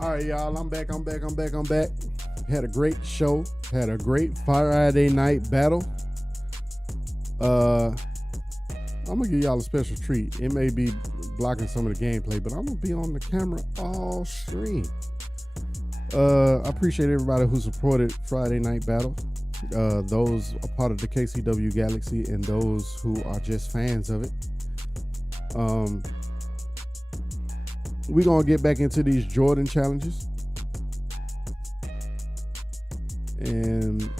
All right, y'all. I'm back. Had a great show. Had a great Friday night battle. I'm gonna give y'all a special treat. It may be blocking some of the gameplay, but I'm gonna be on the camera all stream. I appreciate everybody who supported Friday Night Battle. Those are part of the KCW Galaxy and those who are just fans of it. We're gonna get back into these Jordan challenges. And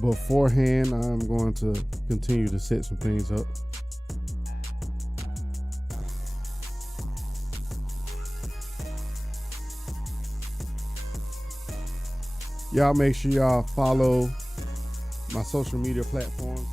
beforehand, I'm going to continue to set some things up. Y'all make sure y'all follow my social media platforms.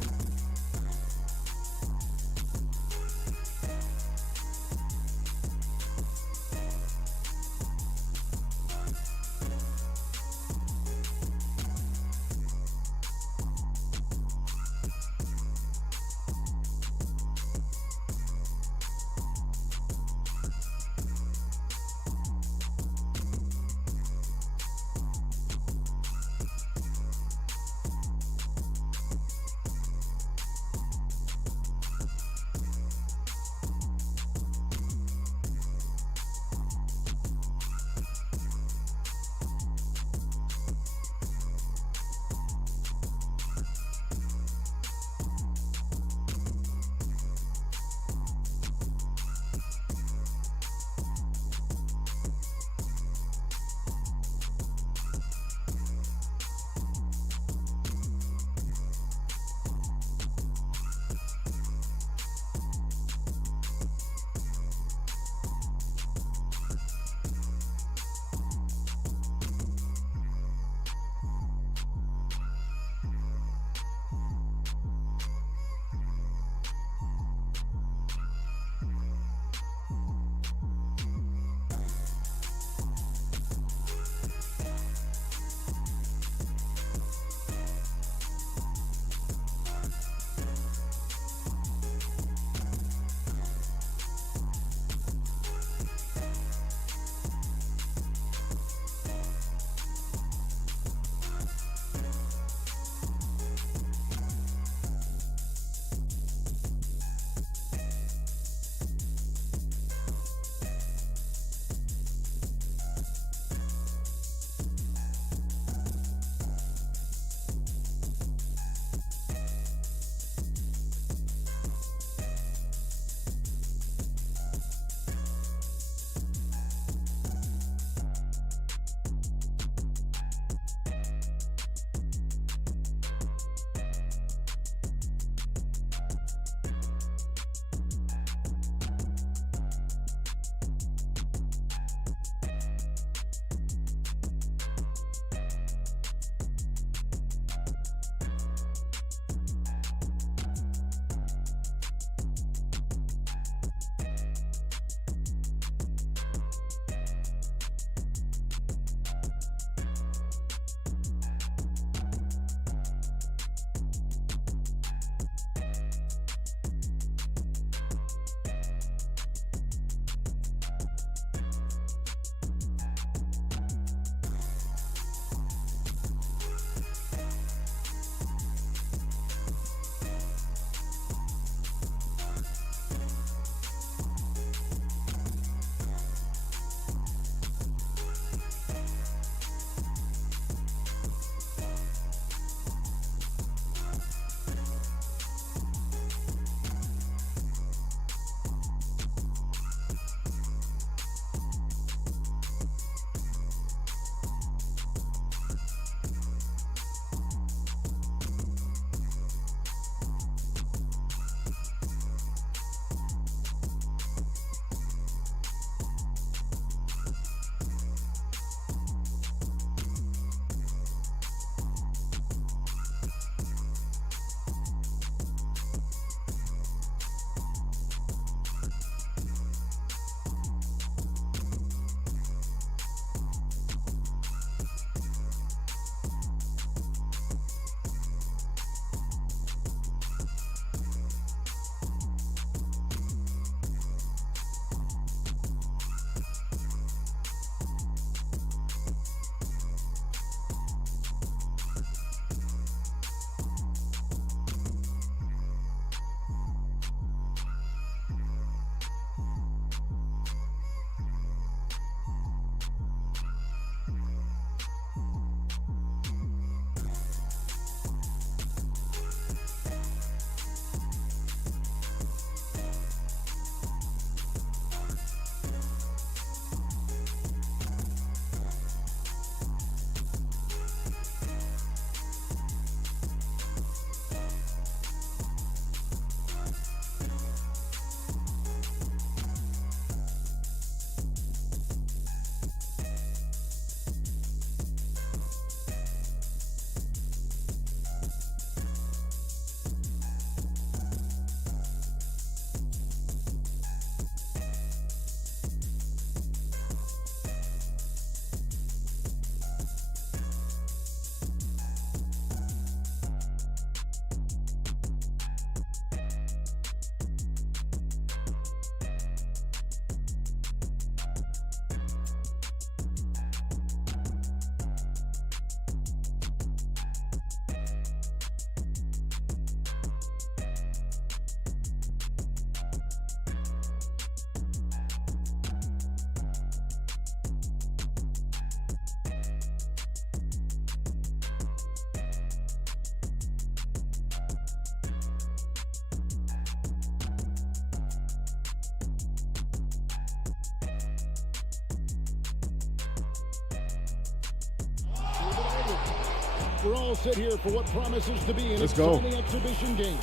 We're all set here for what promises to be an exciting exhibition game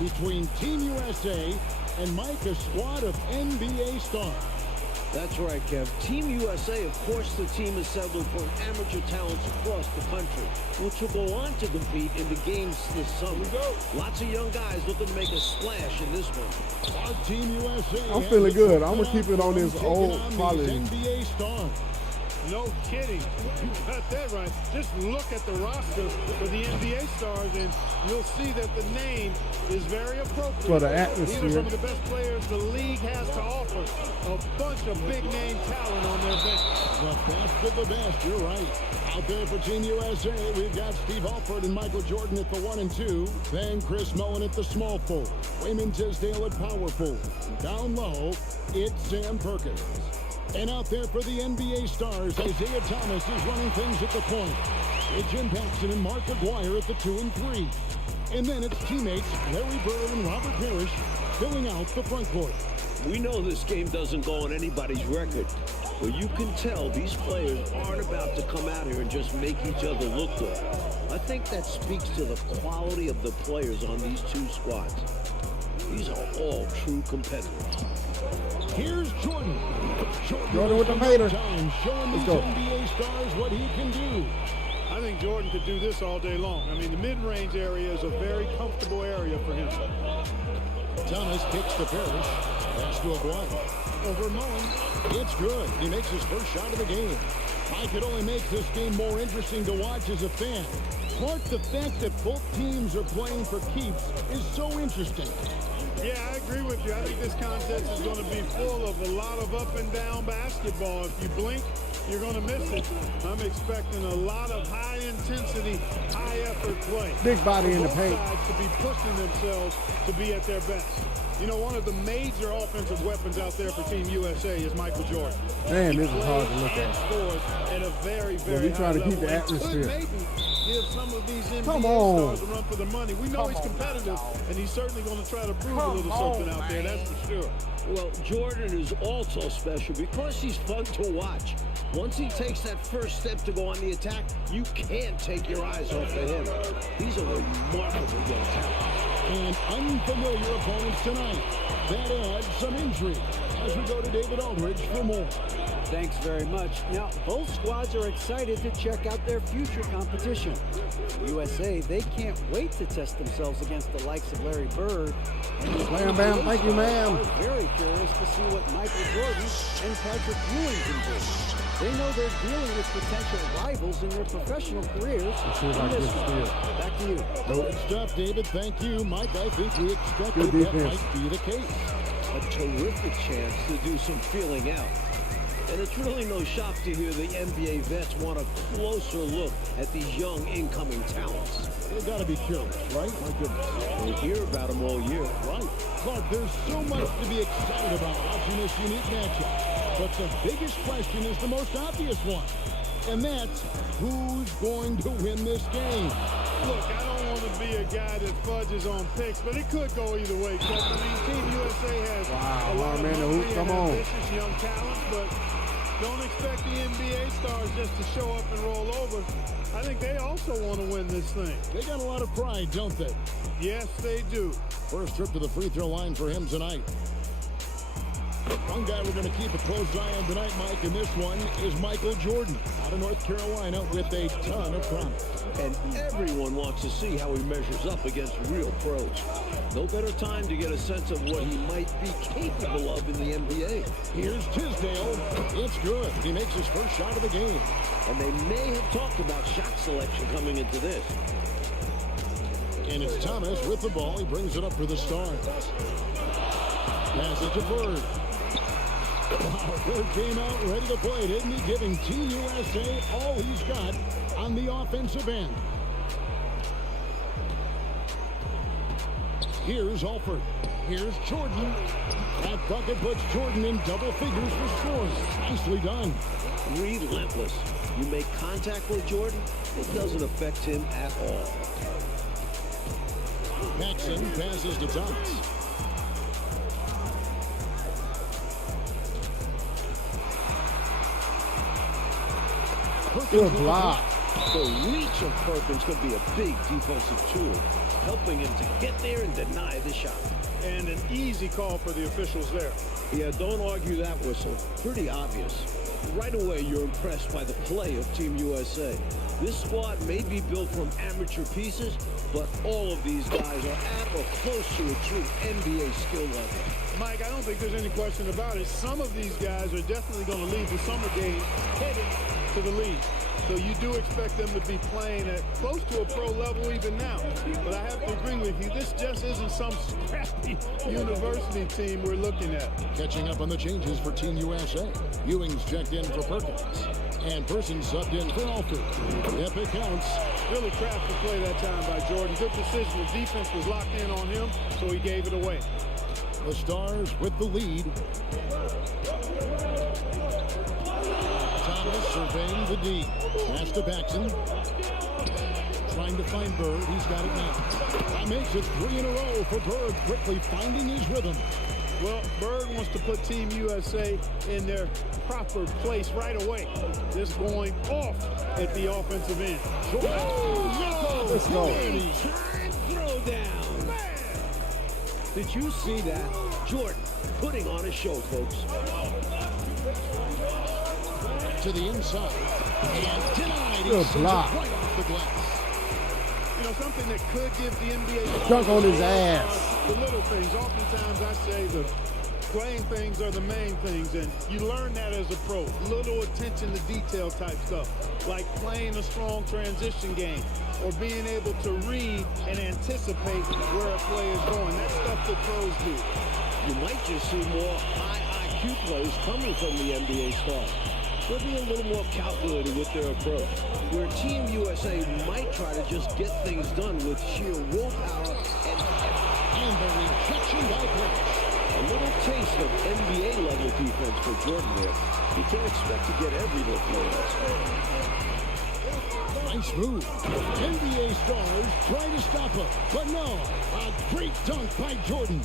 between Team USA and Micah's squad of NBA stars. That's right, Kev. Team USA, of course, the team assembled from amateur talents across the country, which will go on to compete in the games this summer. Lots of young guys looking to make a splash in this one. Our Team USA. I'm feeling good. I'm going to keep it on this old quality. NBA stars. No kidding. You got that right. Just look at the roster for the NBA stars, and you'll see that the name is very appropriate. For the atmosphere. These are some of the best players the league has to offer. A bunch of big-name talent on their bench. The best of the best, you're right. Out there for Team USA, we've got Steve Alford and Michael Jordan at the 1 and 2. Then Chris Mullin at the small forward. Wayman Tisdale at power forward. Down low, it's Sam Perkins. And out there for the NBA stars, Isaiah Thomas is running things at the point. It's Jim Paxson and Mark Aguirre at the 2 and 3. And then it's teammates Larry Bird and Robert Parrish filling out the front court. We know this game doesn't go on anybody's record, but you can tell these players aren't about to come out here and just make each other look good. I think that speaks to the quality of the players on these two squads. These are all true competitors. Here's Jordan. Jordan with the hater. Showing these NBA stars what he can do. I think Jordan could do this all day long. I mean, the mid-range area is a very comfortable area for him. Thomas kicks to Parrish. Pass to Aguirre. Over Mullen. It's good. He makes his first shot of the game. I could only make this game more interesting to watch as a fan. Clark, the fact that both teams are playing for keeps is so interesting. Yeah, I agree with you. I think this contest is going to be full of a lot of up and down basketball. If you blink, you're going to miss it. I'm expecting a lot of high intensity, high effort play. Big body in the paint. Both sides to be pushing themselves to be at their best. You know, one of the major offensive weapons out there for Team USA is Michael Jordan. Damn, this is hard to look at. Scores at a very, very Well, we trying to keep the level. atmosphere. Maybe give some of these NBA Come on. stars a run for the money. We know he's competitive, and he's certainly going to try to prove a little something out there, that's for sure. Well, Jordan is also special because he's fun to watch. Once he takes that first step to go on the attack, you can't take your eyes off of him. He's a remarkable young talent. And unfamiliar opponents tonight. That adds some intrigue as we go to David Aldridge for more. Thanks very much. Now, both squads are excited to check out their future competition. USA, they can't wait to test themselves against the likes of Larry Bird. Bam, bam, thank you, ma'am. They're very curious to see what Michael Jordan and Patrick Ewing can do. They know they're dealing with potential rivals in their professional careers. Back to you. Good stuff, David. Thank you. Mike, I think we expected that might be the case. A terrific chance to do some feeling out. And it's really no shock to hear the NBA vets want a closer look at these young incoming talents. They've got to be curious, right? My goodness. We hear about them all year. Right. Clark, there's so much to be excited about watching this unique matchup. But the biggest question is the most obvious one. And that's who's going to win this game. Look, I don't want to be a guy that fudges on picks, but it could go either way, Kevin. I mean, Team USA has a lot of hungry and ambitious young talent, but don't expect the NBA stars just to show up and roll over. I think they also want to win this thing. They got a lot of pride, don't they? Yes, they do. First trip to the free throw line for him tonight. One guy we're going to keep a close eye on tonight, Mike, and this one is Michael Jordan out of North Carolina with a ton of promise. And everyone wants to see how he measures up against real pros. No better time to get a sense of what he might be capable of in the NBA. Here's Tisdale. It's good. He makes his first shot of the game. And they may have talked about shot selection coming into this. And it's Thomas with the ball. He brings it up for the Stars. Pass it to Bird. Wow, Bird came out ready to play, didn't he? Giving Team USA all he's got on the offensive end. Here's Alford. Here's Jordan. That bucket puts Jordan in double figures for scores. Nicely done. Relentless. You make contact with Jordan, it doesn't affect him at all. Paxson passes to Thomas. Good block. The reach of Perkins could be a big defensive tool, helping him to get there and deny the shot. And an easy call for the officials there. Yeah, don't argue that whistle. Pretty obvious. Right away, you're impressed by the play of Team USA. This squad may be built from amateur pieces, but all of these guys are at or close to a true NBA skill level. Mike, I don't think there's any question about it. Some of these guys are definitely going to leave the summer games headed to the league. So you do expect them to be playing at close to a pro level even now. But I have to agree with you, this just isn't some scrappy university team we're looking at. Catching up on the changes for Team USA. Ewing's checked in for Perkins. And Person subbed in for Alford. If it counts. Really crafty play that time by Jordan. Good decision. The defense was locked in on him, so he gave it away. The Stars with the lead. Thomas surveying the D. Pass to Paxson. Trying to find Bird. He's got it now. That makes it 3 in a row for Bird, quickly finding his rhythm. Well, Bird wants to put Team USA in their proper place right away. Just going off at the offensive end. Oh, Let's go. Throw down. Man. Did you see that? Jordan putting on a show, folks. To the inside. And denied. Good block. Right off the glass. You know, something that could give the NBA... Dunk on his ass. The little things. Oftentimes I say the playing things are the main things, and you learn that as a pro. Little attention to detail type stuff, like playing a strong transition game or being able to read and anticipate where a play is going. That's stuff that pros do. You might just see more high IQ plays coming from the NBA stars. They'll be a little more calculated with their approach, where Team USA might try to just get things done with sheer willpower And the rejection by Bird. a little taste of NBA level defense for Jordan there. You can't expect to get every look here. Nice move. NBA Stars trying to stop him, but no. A great dunk by Jordan.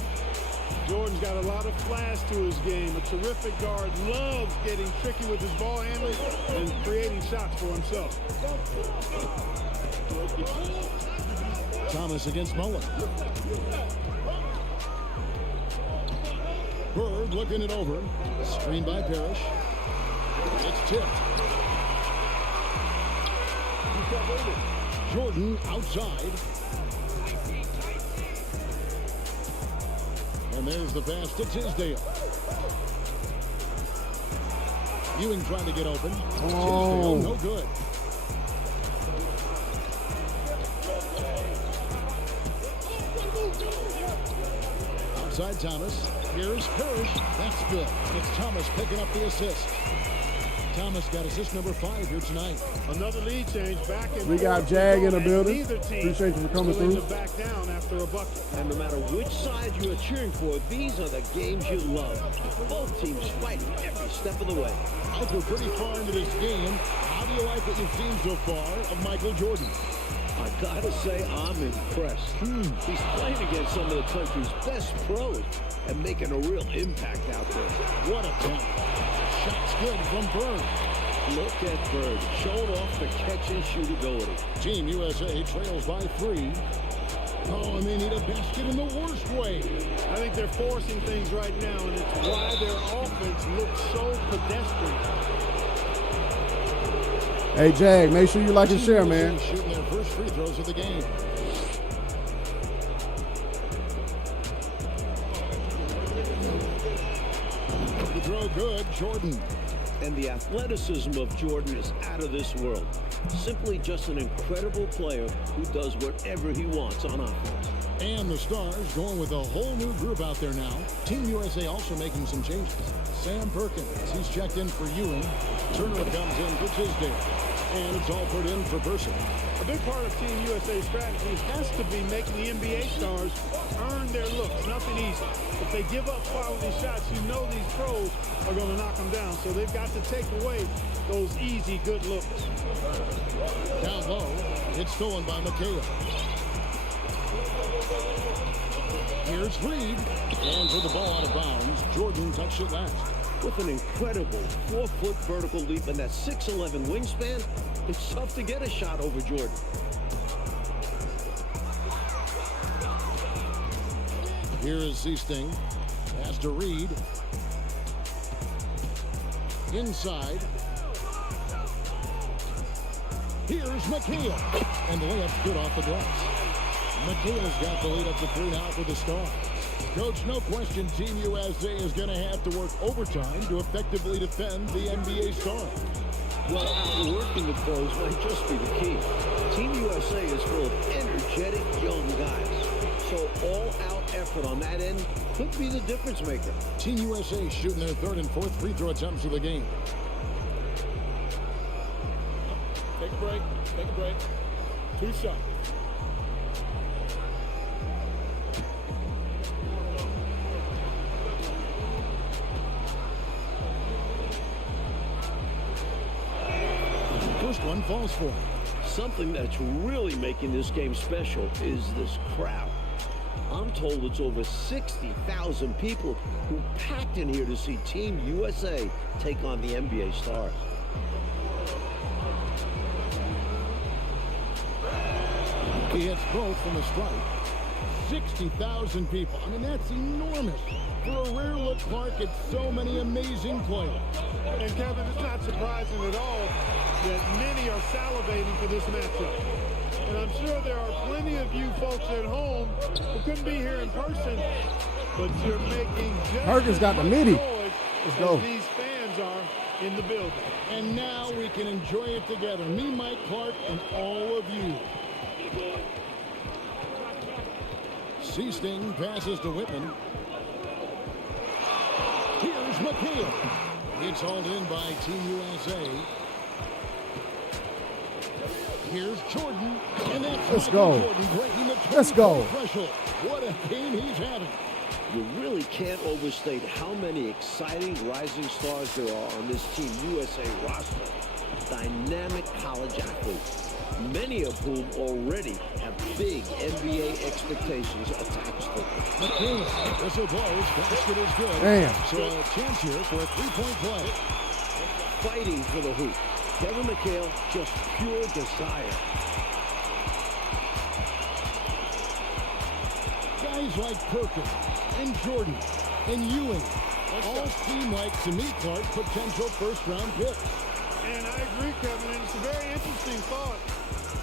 Jordan's got a lot of flash to his game. A terrific guard, loves getting tricky with his ball handling and creating shots for himself. Thomas against Mullen. Bird looking it over. Screen by Parrish. It's tipped. Jordan outside. And there's the pass to Tisdale. Ewing trying to get open. Tisdale, no good. Outside Thomas. Here's Parrish. That's good. It's Thomas picking up the assist. Thomas got assist number 5 here tonight. Another lead change back in. We got Jag in the building. Neither team Appreciate you for coming willing through. to back down after a bucket. And no matter which side you are cheering for, these are the games you love. Both teams fighting every step of the way. Mike, we're pretty far into this game. How do you like what you've seen so far of Michael Jordan? I gotta say, I'm impressed. He's playing against some of the country's best pros and making a real impact out there. What a talent. Shots good from Bird. Look at Bird, showing off the catch and shoot ability. Team USA trails by 3. Oh, and they need a basket in the worst way. I think they're forcing things right now, and it's why their offense looks so pedestrian. Hey, Jag, make sure you like and share, man. Shooting their first free throws of the game. The throw good, Jordan. And the athleticism of Jordan is out of this world. Simply just an incredible player who does whatever he wants on offense. And the Stars going with a whole new group out there now. Team USA also making some changes. Sam Perkins, he's checked in for Ewing. Turner comes in for Tisdale. And it's all put in for Person. A big part of Team USA's strategy has to be making the NBA stars earn their looks. Nothing easy. If they give up quality shots, you know these pros are going to knock them down. So they've got to take away those easy, good looks. Down low, it's stolen by McHale. Here's Reed. And for the ball out of bounds, Jordan touched it last. With an incredible 4-foot vertical leap and that 6'11" wingspan, it's tough to get a shot over Jordan. Here is Seasting. Has to Reed. Inside. Here's McHale. And the layup's good off the glass. McHale's got the lead up to 3 now for the Stars. Coach, no question Team USA is going to have to work overtime to effectively defend the NBA Stars. Well, outworking the pros might just be the key. Team USA is full of energetic young guys. So all-out effort on that end could be the difference maker. Team USA shooting their 3rd and 4th free throw attempts of the game. Take a break. Take a break. 2 shots. First one falls for him. Something that's really making this game special is this crowd. I'm told it's over 60,000 people who packed in here to see Team USA take on the NBA Stars. He hits both from the strike. 60,000 people. I mean, that's enormous. For a rare look, Clark, it's so many amazing players. And Kevin, it's not surprising at all that many are salivating for this matchup. And I'm sure there are plenty of you folks at home who couldn't be here in person, but you're making just Perkins got the midi. Let's go. These fans are in the building. And now we can enjoy it together. Me, Mike Clark, and all of you. Seasting passes to Whitman. Here's McHale. It's hauled in by Team USA. Here's Jordan. And that's Let's go. Jordan breaking the Let's go. threshold. What a game he's having. You really can't overstate how many exciting rising stars there are on this Team USA roster. Dynamic college athletes, many of whom already have big NBA expectations attached to them. McHale, whistle blows, basket is good. Damn. So a chance here for a 3-point play. Fighting for the hoop. Kevin McHale, just pure desire. Guys like Perkins and Jordan and Ewing all seem like, to me, Clark, potential first-round picks. And I agree, Kevin, and it's a very interesting thought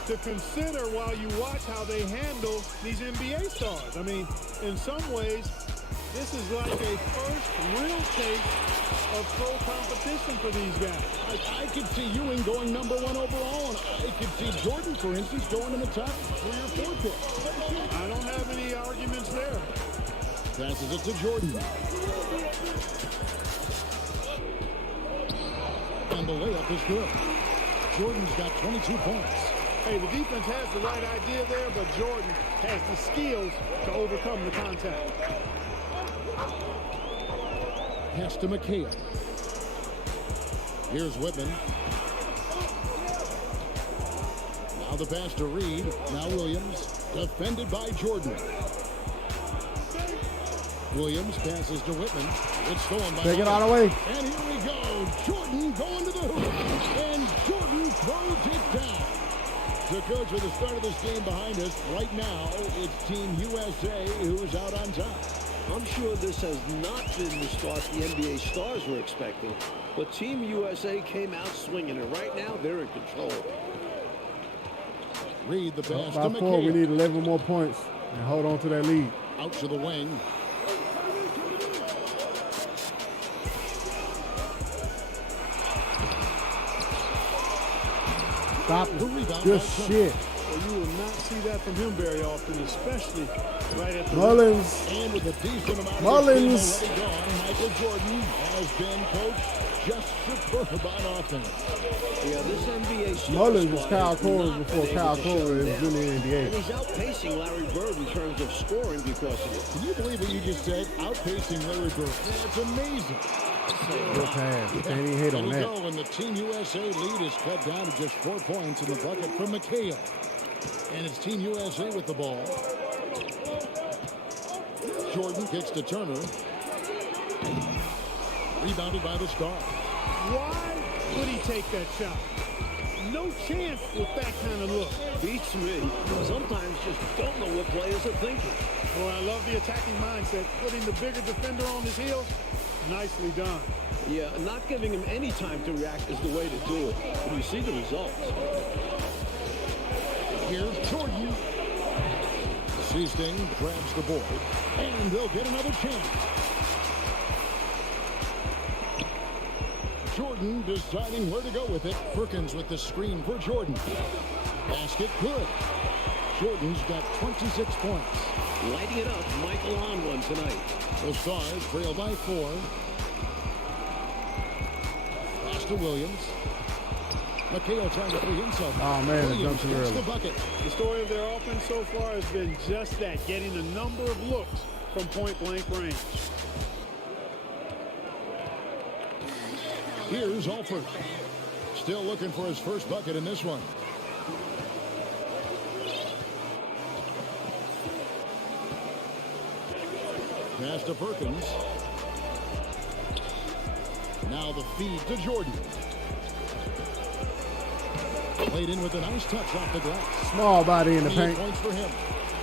to consider while you watch how they handle these NBA stars. I mean, in some ways, this is like a first real taste of pro competition for these guys. I could see Ewing going number 1 overall, and I could see Jordan, for instance, going in the top 3 or 4 picks. I don't have any arguments there. Passes it to Jordan. And the layup is good. Jordan's got 22 points. Hey, the defense has the right idea there, but Jordan has the skills to overcome the contact. Pass to McHale. Here's Whitman. Now the pass to Reed. Now Williams. Defended by Jordan. Williams passes to Whitman. It's stolen by Take it out of the way. And here we go. Jordan going to the hoop. And Jordan throws it down. So, Coach, with the start of this game behind us, right now, it's Team USA who's out on top. I'm sure this has not been the start the NBA Stars were expecting, but Team USA came out swinging, and right now they're in control. Reed the pass to By 4, we McHale. need 11 more points and hold on to that lead. Out to the wing. Stop The it. rebound Good by Trump. shit. Well, you will not see that from him very often, especially right at the Mullins. And with a decent amount of Mullins. this game already gone, Michael Jordan has been, Coach, just superb on offense. Yeah, this NBA Stars Mullins was squad Kyle has Korver not before been Kyle able to shut Korver them was in the down. NBA. And he's outpacing Larry Bird in terms of scoring because of it. Can you believe what you just said? Outpacing Larry Bird. That's amazing. Good pass. Can't even hit on It'll that. go, and the Team USA lead is cut down to just 4 points in the bucket from McHale. And it's Team USA with the ball. Jordan kicks to Turner. Rebounded by the Star. Why would he take that shot? No chance with that kind of look. Beats me. Sometimes just don't know what players are thinking. Boy, I love the attacking mindset. Putting the bigger defender on his heels. Nicely done. Yeah, not giving him any time to react is the way to do it. When you see the results. Here's Jordan. Seasting grabs the board, and they'll get another chance. Jordan deciding where to go with it. Perkins with the screen for Jordan. Basket good. Jordan's got 26 points. Lighting it up, Michael on one tonight. The Stars trail by 4. Pass to Williams. McHale trying to free himself. Oh, man, it Williams jumped too gets early. the bucket. The story of their offense so far has been just that, getting a number of looks from point-blank range. Here's Alford. Still looking for his first bucket in this one. Pass to Perkins. Now the feed to Jordan. Played in with a nice touch off the glass. Small body in the 28 paint. points for him.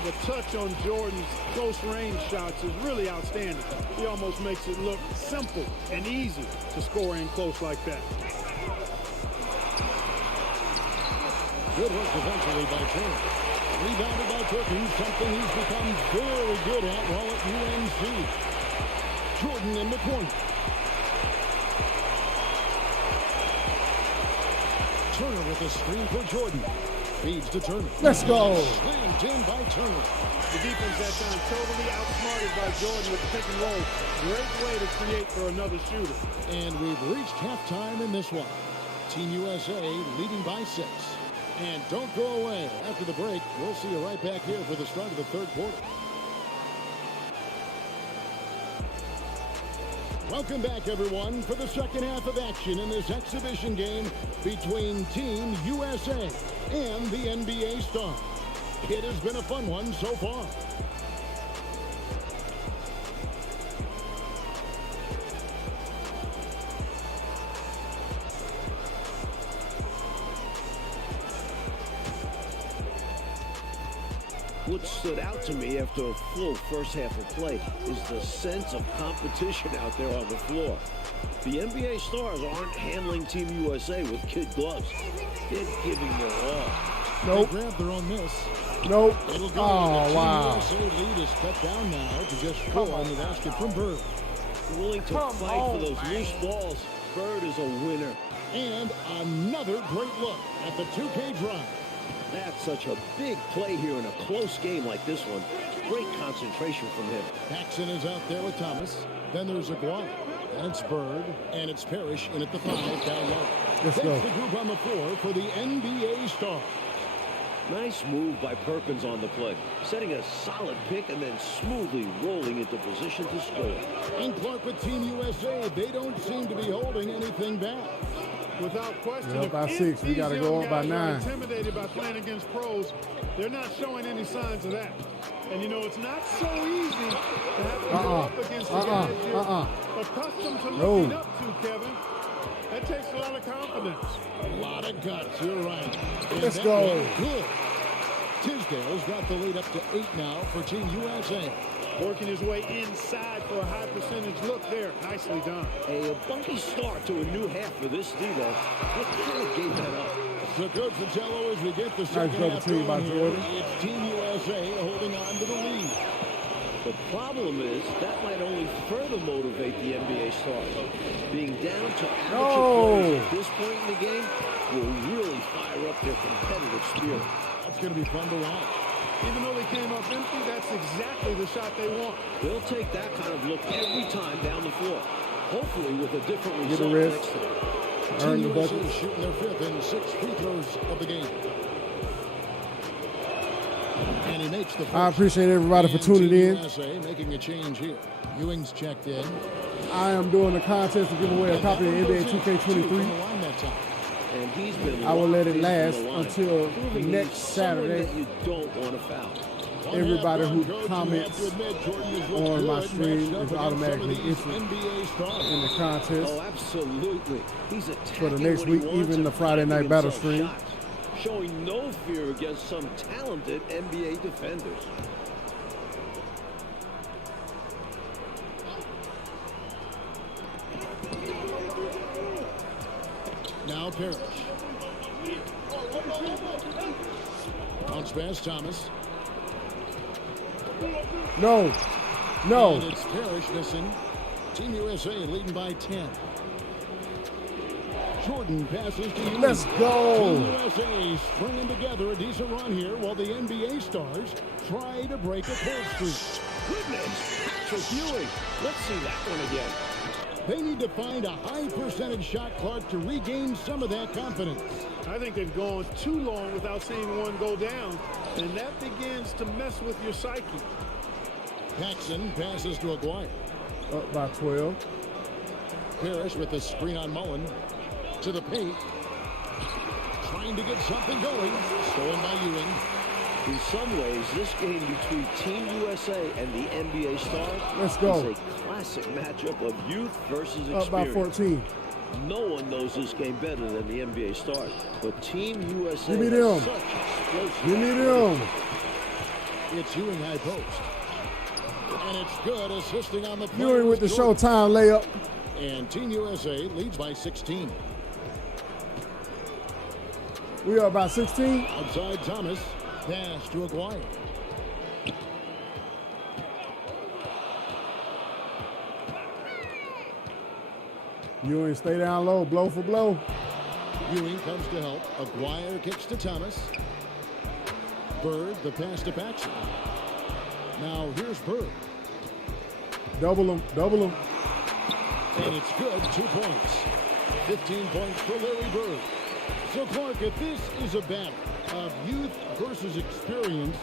The touch on Jordan's close range shots is really outstanding. He almost makes it look simple and easy to score in close like that. Good work defensively by Turner. Rebounded by Perkins, something he's become very good at while at UNC. Jordan in the corner. Turner with a screen for Jordan. Feeds to Turner. Let's go. Slammed in by Turner. The defense that time totally outsmarted by Jordan with the pick and roll. Great way to create for another shooter. And we've reached halftime in this one. Team USA leading by 6. And don't go away. After the break, we'll see you right back here for the start of the third quarter. Welcome back, everyone, for the second half of action in this exhibition game between Team USA and the NBA Stars. It has been a fun one so far. What stood out to me after a full first half of play is the sense of competition out there on the floor. The NBA Stars aren't handling Team USA with kid gloves. They're giving their all. Nope. They grabbed their own miss. Nope. It'll go. Oh, The wow. Team USA lead is cut down now to just 4 on the basket from Bird. Willing to fight for those loose balls. Bird is a winner. And another great look at the 2K drive. That's such a big play here in a close game like this one. Great concentration from him. Paxson is out there with Thomas. Then there's Aguirre. And it's Bird. And it's Parrish in at the 5 down low. Let's Takes go. the group on the floor for the NBA Stars. Nice move by Perkins on the play. Setting a solid pick and then smoothly rolling into position to score. And Clark with Team USA. They don't seem to be holding anything back. Without question, We're up by if 6. We these got to young go up by guys are 9. intimidated by playing against pros, they're not showing any signs of that. And you know, it's not so easy to have to go up against the guys you're accustomed to looking up to, Kevin. That takes a lot of confidence. A lot of guts, you're right. And Let's that go. was good. Tisdale's got the lead up to 8 now for Team USA. Working his way inside for a high percentage look there. Nicely done. A bumpy start to a new half for this Devo. What kind of gave that up? So Coach Vitello, as we get the second double half team by going here, Jordan. it's Team USA holding on to the lead. The problem is that might only further motivate the NBA Stars. Being down to average at this point in the game will really fire up their competitive spirit. That's going to be fun to watch. Even though they came up empty, that's exactly the shot they want. They'll take that kind of look every time down the floor. Hopefully with a different Get a result wrist. next time. Earn Team the USA bucket. shooting their 5th and 6 free throws of the game. And he makes the first. I appreciate everybody for And tuning Team in. USA making a change here. Ewing's checked in. I am doing a contest to give away a copy of NBA 2K23. And he's been I will let it locked in last from the line, until proving next he's someone Saturday. that you don't want to foul. everybody who comments on my stream is automatically entered in the contest. Oh, absolutely. He's for the next week, even the Friday night battle stream. Shots, showing no fear against some talented NBA defenders. Now Parrish. Bounce pass, Thomas. No. No. And it's Parrish missing. Team USA leading by 10. Jordan passes to you. Let's go. Team USA stringing together a decent run here while the NBA stars try to break a cold streak. Goodness, Patrick Ewing. Let's see that one again. They need to find a high percentage shot, Clark, to regain some of that confidence. I think they've gone too long without seeing one go down, and that begins to mess with your psyche. Paxson passes to Aguirre. Up by 12. Parrish with the screen on Mullen. To the paint. Trying to get something going. Stolen by Ewing. In some ways, this game between Team USA and the NBA stars Let's go. is a classic matchup of youth versus experience. Up by 14. No one knows this game better than the NBA stars, but Team USA Give me has them. such explosive. Give me them. It's Ewing high post. And it's good, assisting on the play. Ewing with the Jordan. Showtime layup. And Team USA leads by 16. We are about 16. Outside Thomas. Pass to Aguirre. Ewing, stay down low, blow for blow. Ewing comes to help. Aguirre kicks to Thomas. Bird, the pass to Paxson. Now here's Bird. Double him, double him. And it's good, 2 points. 15 points for Larry Bird. So Clark, if this is a battle of youth versus experience,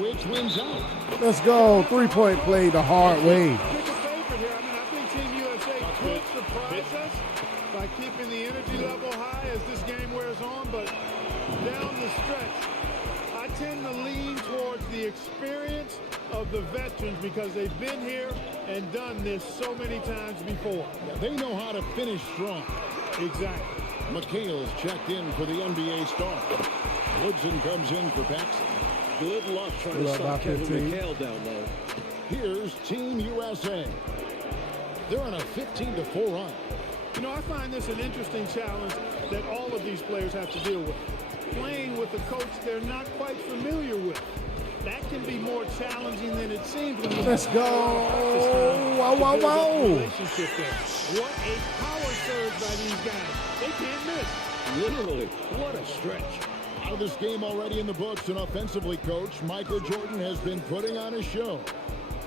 which wins out? Let's go. 3-point play the hard way. Pick a favorite here. I think Team USA could surprise us by keeping the energy level high as this game wears on, but down the stretch, I tend to lean towards the experience of the veterans because they've been here and done this so many times before. Yeah, they know how to finish strong. Exactly. McHale's checked in for the NBA star. Woodson comes in for Paxson. Good luck trying to stop Kevin McHale down low. Here's Team USA. They're on a 15-4 run. You know, I find this an interesting challenge that all of these players have to deal with. Playing with a coach they're not quite familiar with. That can be more challenging than it seems when you Let's go. Whoa, whoa, whoa. Relationship there. What a power surge by these guys. They can't miss. Literally, what a stretch. Out of this game already in the books, and offensively, Coach Michael Jordan has been putting on a show.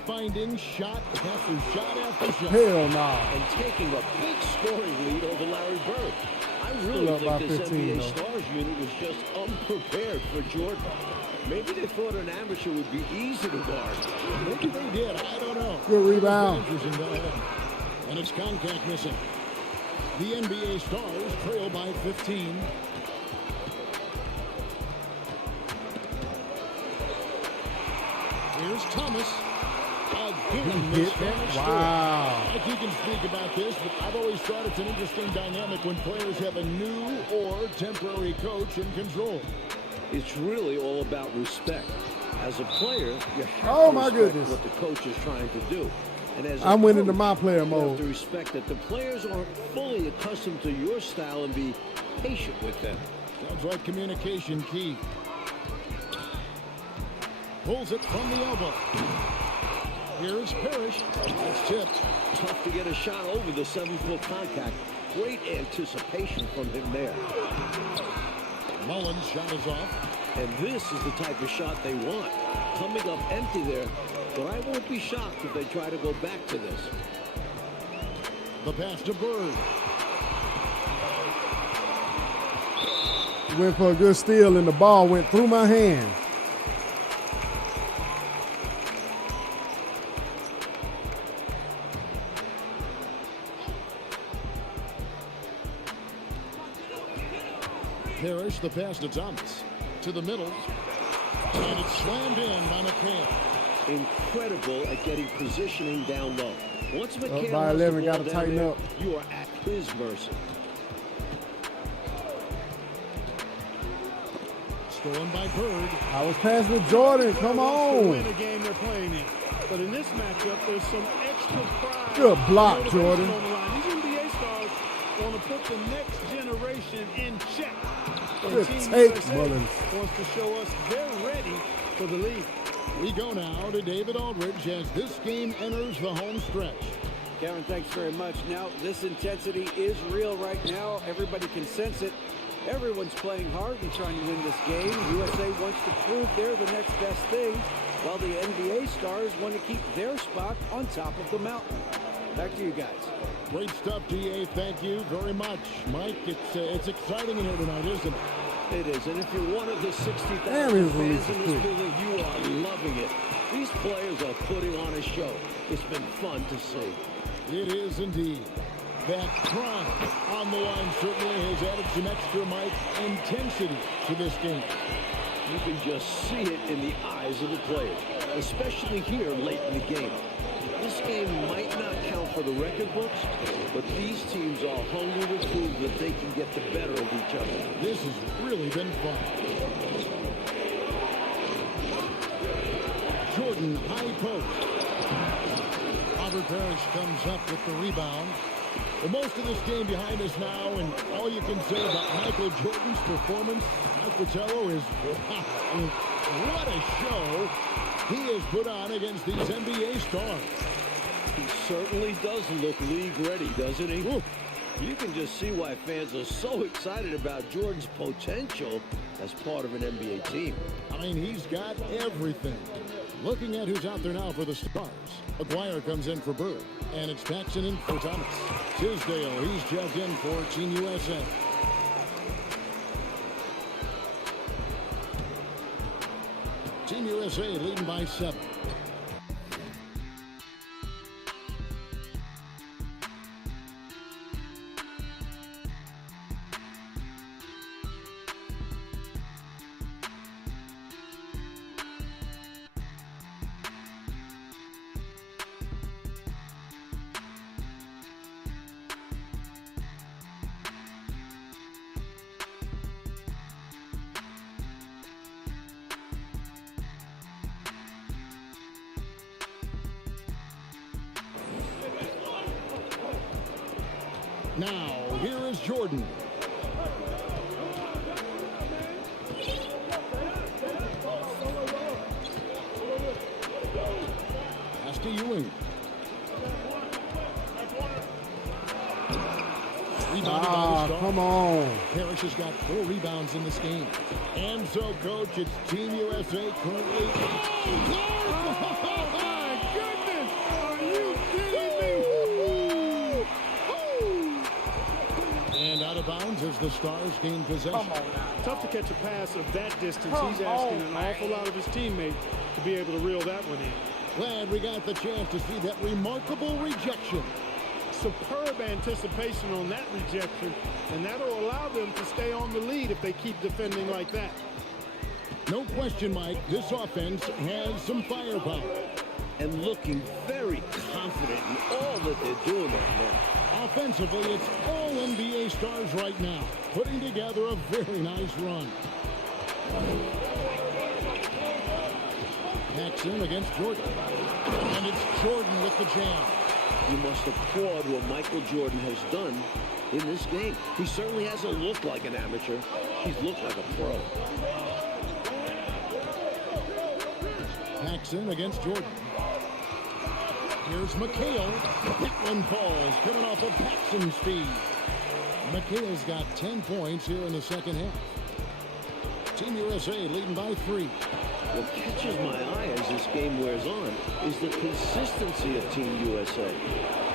Finding shot after shot after shot. Hell nah. And taking a big scoring lead over Larry Bird. I really Still up by think this 15, NBA though. Stars unit was just unprepared for Jordan. Maybe they thought an amateur would be easy to guard. Maybe they did. I don't know. Good rebound. And it's contact missing. The NBA Stars trail by 15. Here's Thomas. Again, He hit that? Wow. I think you can speak about this, but I've always thought it's an interesting dynamic when players have a new or temporary coach in control. It's really all about respect. As a player, you have Oh, to my respect goodness. what the coach is trying to do. And as a I'm winning the coach, my player you have mode. to respect that the players aren't fully accustomed to your style and be patient with them. Sounds like communication key. Pulls it from the elbow. Here's Parrish. It's tipped. Tough to get a shot over the 7-foot contact. Great anticipation from him there. Mullen's shot is off. And this is the type of shot they want. Coming up empty there. But I won't be shocked if they try to go back to this. The pass to Bird. Went for a good steal and the ball went through my hand. Parrish, the pass to Thomas. To the middle. And it's slammed in by McHale. Incredible at getting positioning down low. Once McHale by has 11, the ball gotta down tighten there, up. you are at his mercy. Stolen by Bird. I was passing to Jordan. Come To win on. a game they're playing in. But in this matchup, there's some extra pride. Good block, and motivation Jordan. on the line. These NBA stars want to put the next generation in check. And Good Team take, USA Mullins. wants to show us they're ready for the lead. We go now to David Aldridge as this game enters the home stretch. Kevin, thanks very much. Now, this intensity is real right now. Everybody can sense it. Everyone's playing hard and trying to win this game. USA wants to prove they're the next best thing, while the NBA stars want to keep their spot on top of the mountain. Back to you guys. Great stuff, DA. Thank you very much. Mike, it's exciting in here tonight, isn't it? It is, and if you're one of the 60,000 Damn, he was fans released in this quick. building, you are loving it. These players are putting on a show. It's been fun to see. It is indeed. That crime on the line certainly has added some extra Mike intensity to this game. You can just see it in the eyes of the players, especially here late in the game. This game might not count for the record books, but these teams are hungry to prove that they can get the better of each other. This has really been fun. Jordan, high post. Robert Parrish comes up with the rebound. Well, most of this game behind us now, and all you can say about Michael Jordan's performance, Mike Fratello, is what a show he has put on against these NBA stars. He certainly does look league ready, doesn't he? Ooh. You can just see why fans are so excited about Jordan's potential as part of an NBA team. I mean, he's got everything. Looking at who's out there now for the Stars. McGuire comes in for Bird, and it's Paxson in for Thomas. Tisdale, he's checked in for Team USA. Team USA leading by 7. Now, here is Jordan. Pass to Ewing. Rebounded by the Stars. Come on. Parrish has got 4 rebounds in this game. And so, Coach, it's Team USA currently. Oh, my goodness! Are you kidding me? And out of bounds as the Stars gain possession. Tough to catch a pass of that distance. He's asking an awful lot of his teammate to be able to reel that one in. Glad we got the chance to see that remarkable rejection. Superb anticipation on that rejection, and that'll allow them to stay on the lead if they keep defending like that. No question, Mike, this offense has some firepower. And looking very confident in all that they're doing right now. Offensively, it's all NBA stars right now, putting together a very nice run. Paxson against Jordan. And it's Jordan with the jam. You must applaud what Michael Jordan has done in this game. He certainly hasn't looked like an amateur. He's looked like a pro. Paxson against Jordan. Here's McHale. That one falls, coming off of Paxson's speed. McHale's got 10 points here in the second half. Team USA leading by 3. What catches my eye as this game wears on is the consistency of Team USA.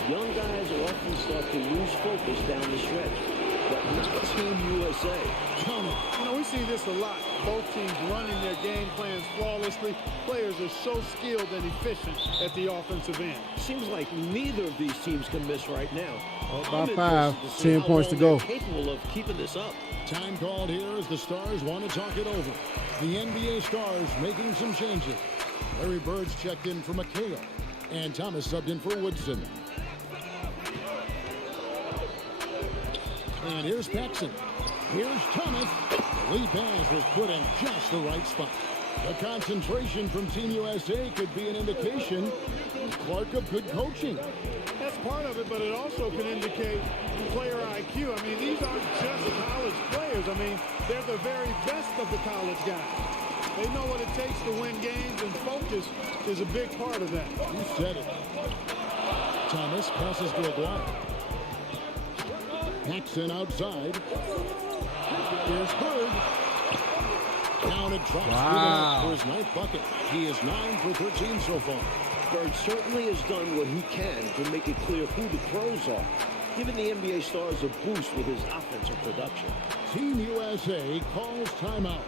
Young guys often start to lose focus down the stretch, but not Team USA. You know, we see this a lot. Both teams running their game plans flawlessly. Players are so skilled and efficient at the offensive end. Seems like neither of these teams can miss right now. Up by I'm 5, interested to see 10 how points to long go. they're capable of keeping this up. Time called here as the Stars want to talk it over. The NBA Stars making some changes. Larry Bird's checked in for McHale, and Thomas subbed in for Woodson. And here's Paxson. Here's Thomas. The lead pass was put in just the right spot. The concentration from Team USA could be an indication, Clark, of good coaching. That's part of it, but it also can indicate player IQ. I mean, these aren't just college players. I mean, they're the very best of the college guys. They know what it takes to win games, and focus is a big part of that. You said it. Thomas passes to Aguirre. Paxson outside. Here's Bird. Down and drops for his ninth bucket. He is 9 for 13 so far. Bird certainly has done what he can to make it clear who the pros are, giving the NBA Stars a boost with his offensive production. Team USA calls timeout.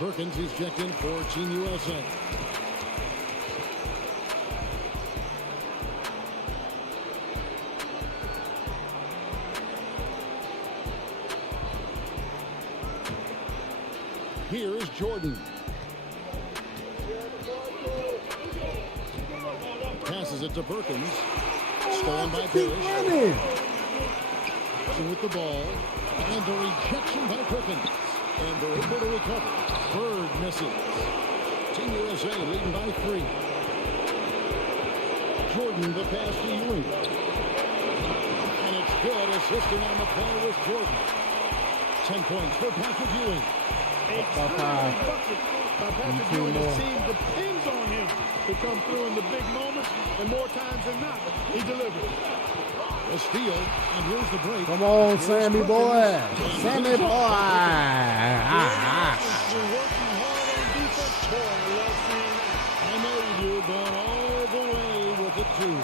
Perkins is checked in for Team USA. Here is Jordan. Passes it to Perkins. Stolen by Parrish. With the ball. And the rejection by Perkins. And they're able to recover. Bird misses. Team USA leading by 3. Jordan the pass to Ewing. And it's good. Assisting on the play was Jordan. 10 points for Patrick Ewing. A bucket by Patrick Ewing. His team depends on him to come through in the big moments, and more times than not, he delivers. A steal, and here's the break. Come on, Sammy boy. Sammy boy. Working hard on defense. Boy, I love seeing that. I know you do, going all the way with it too.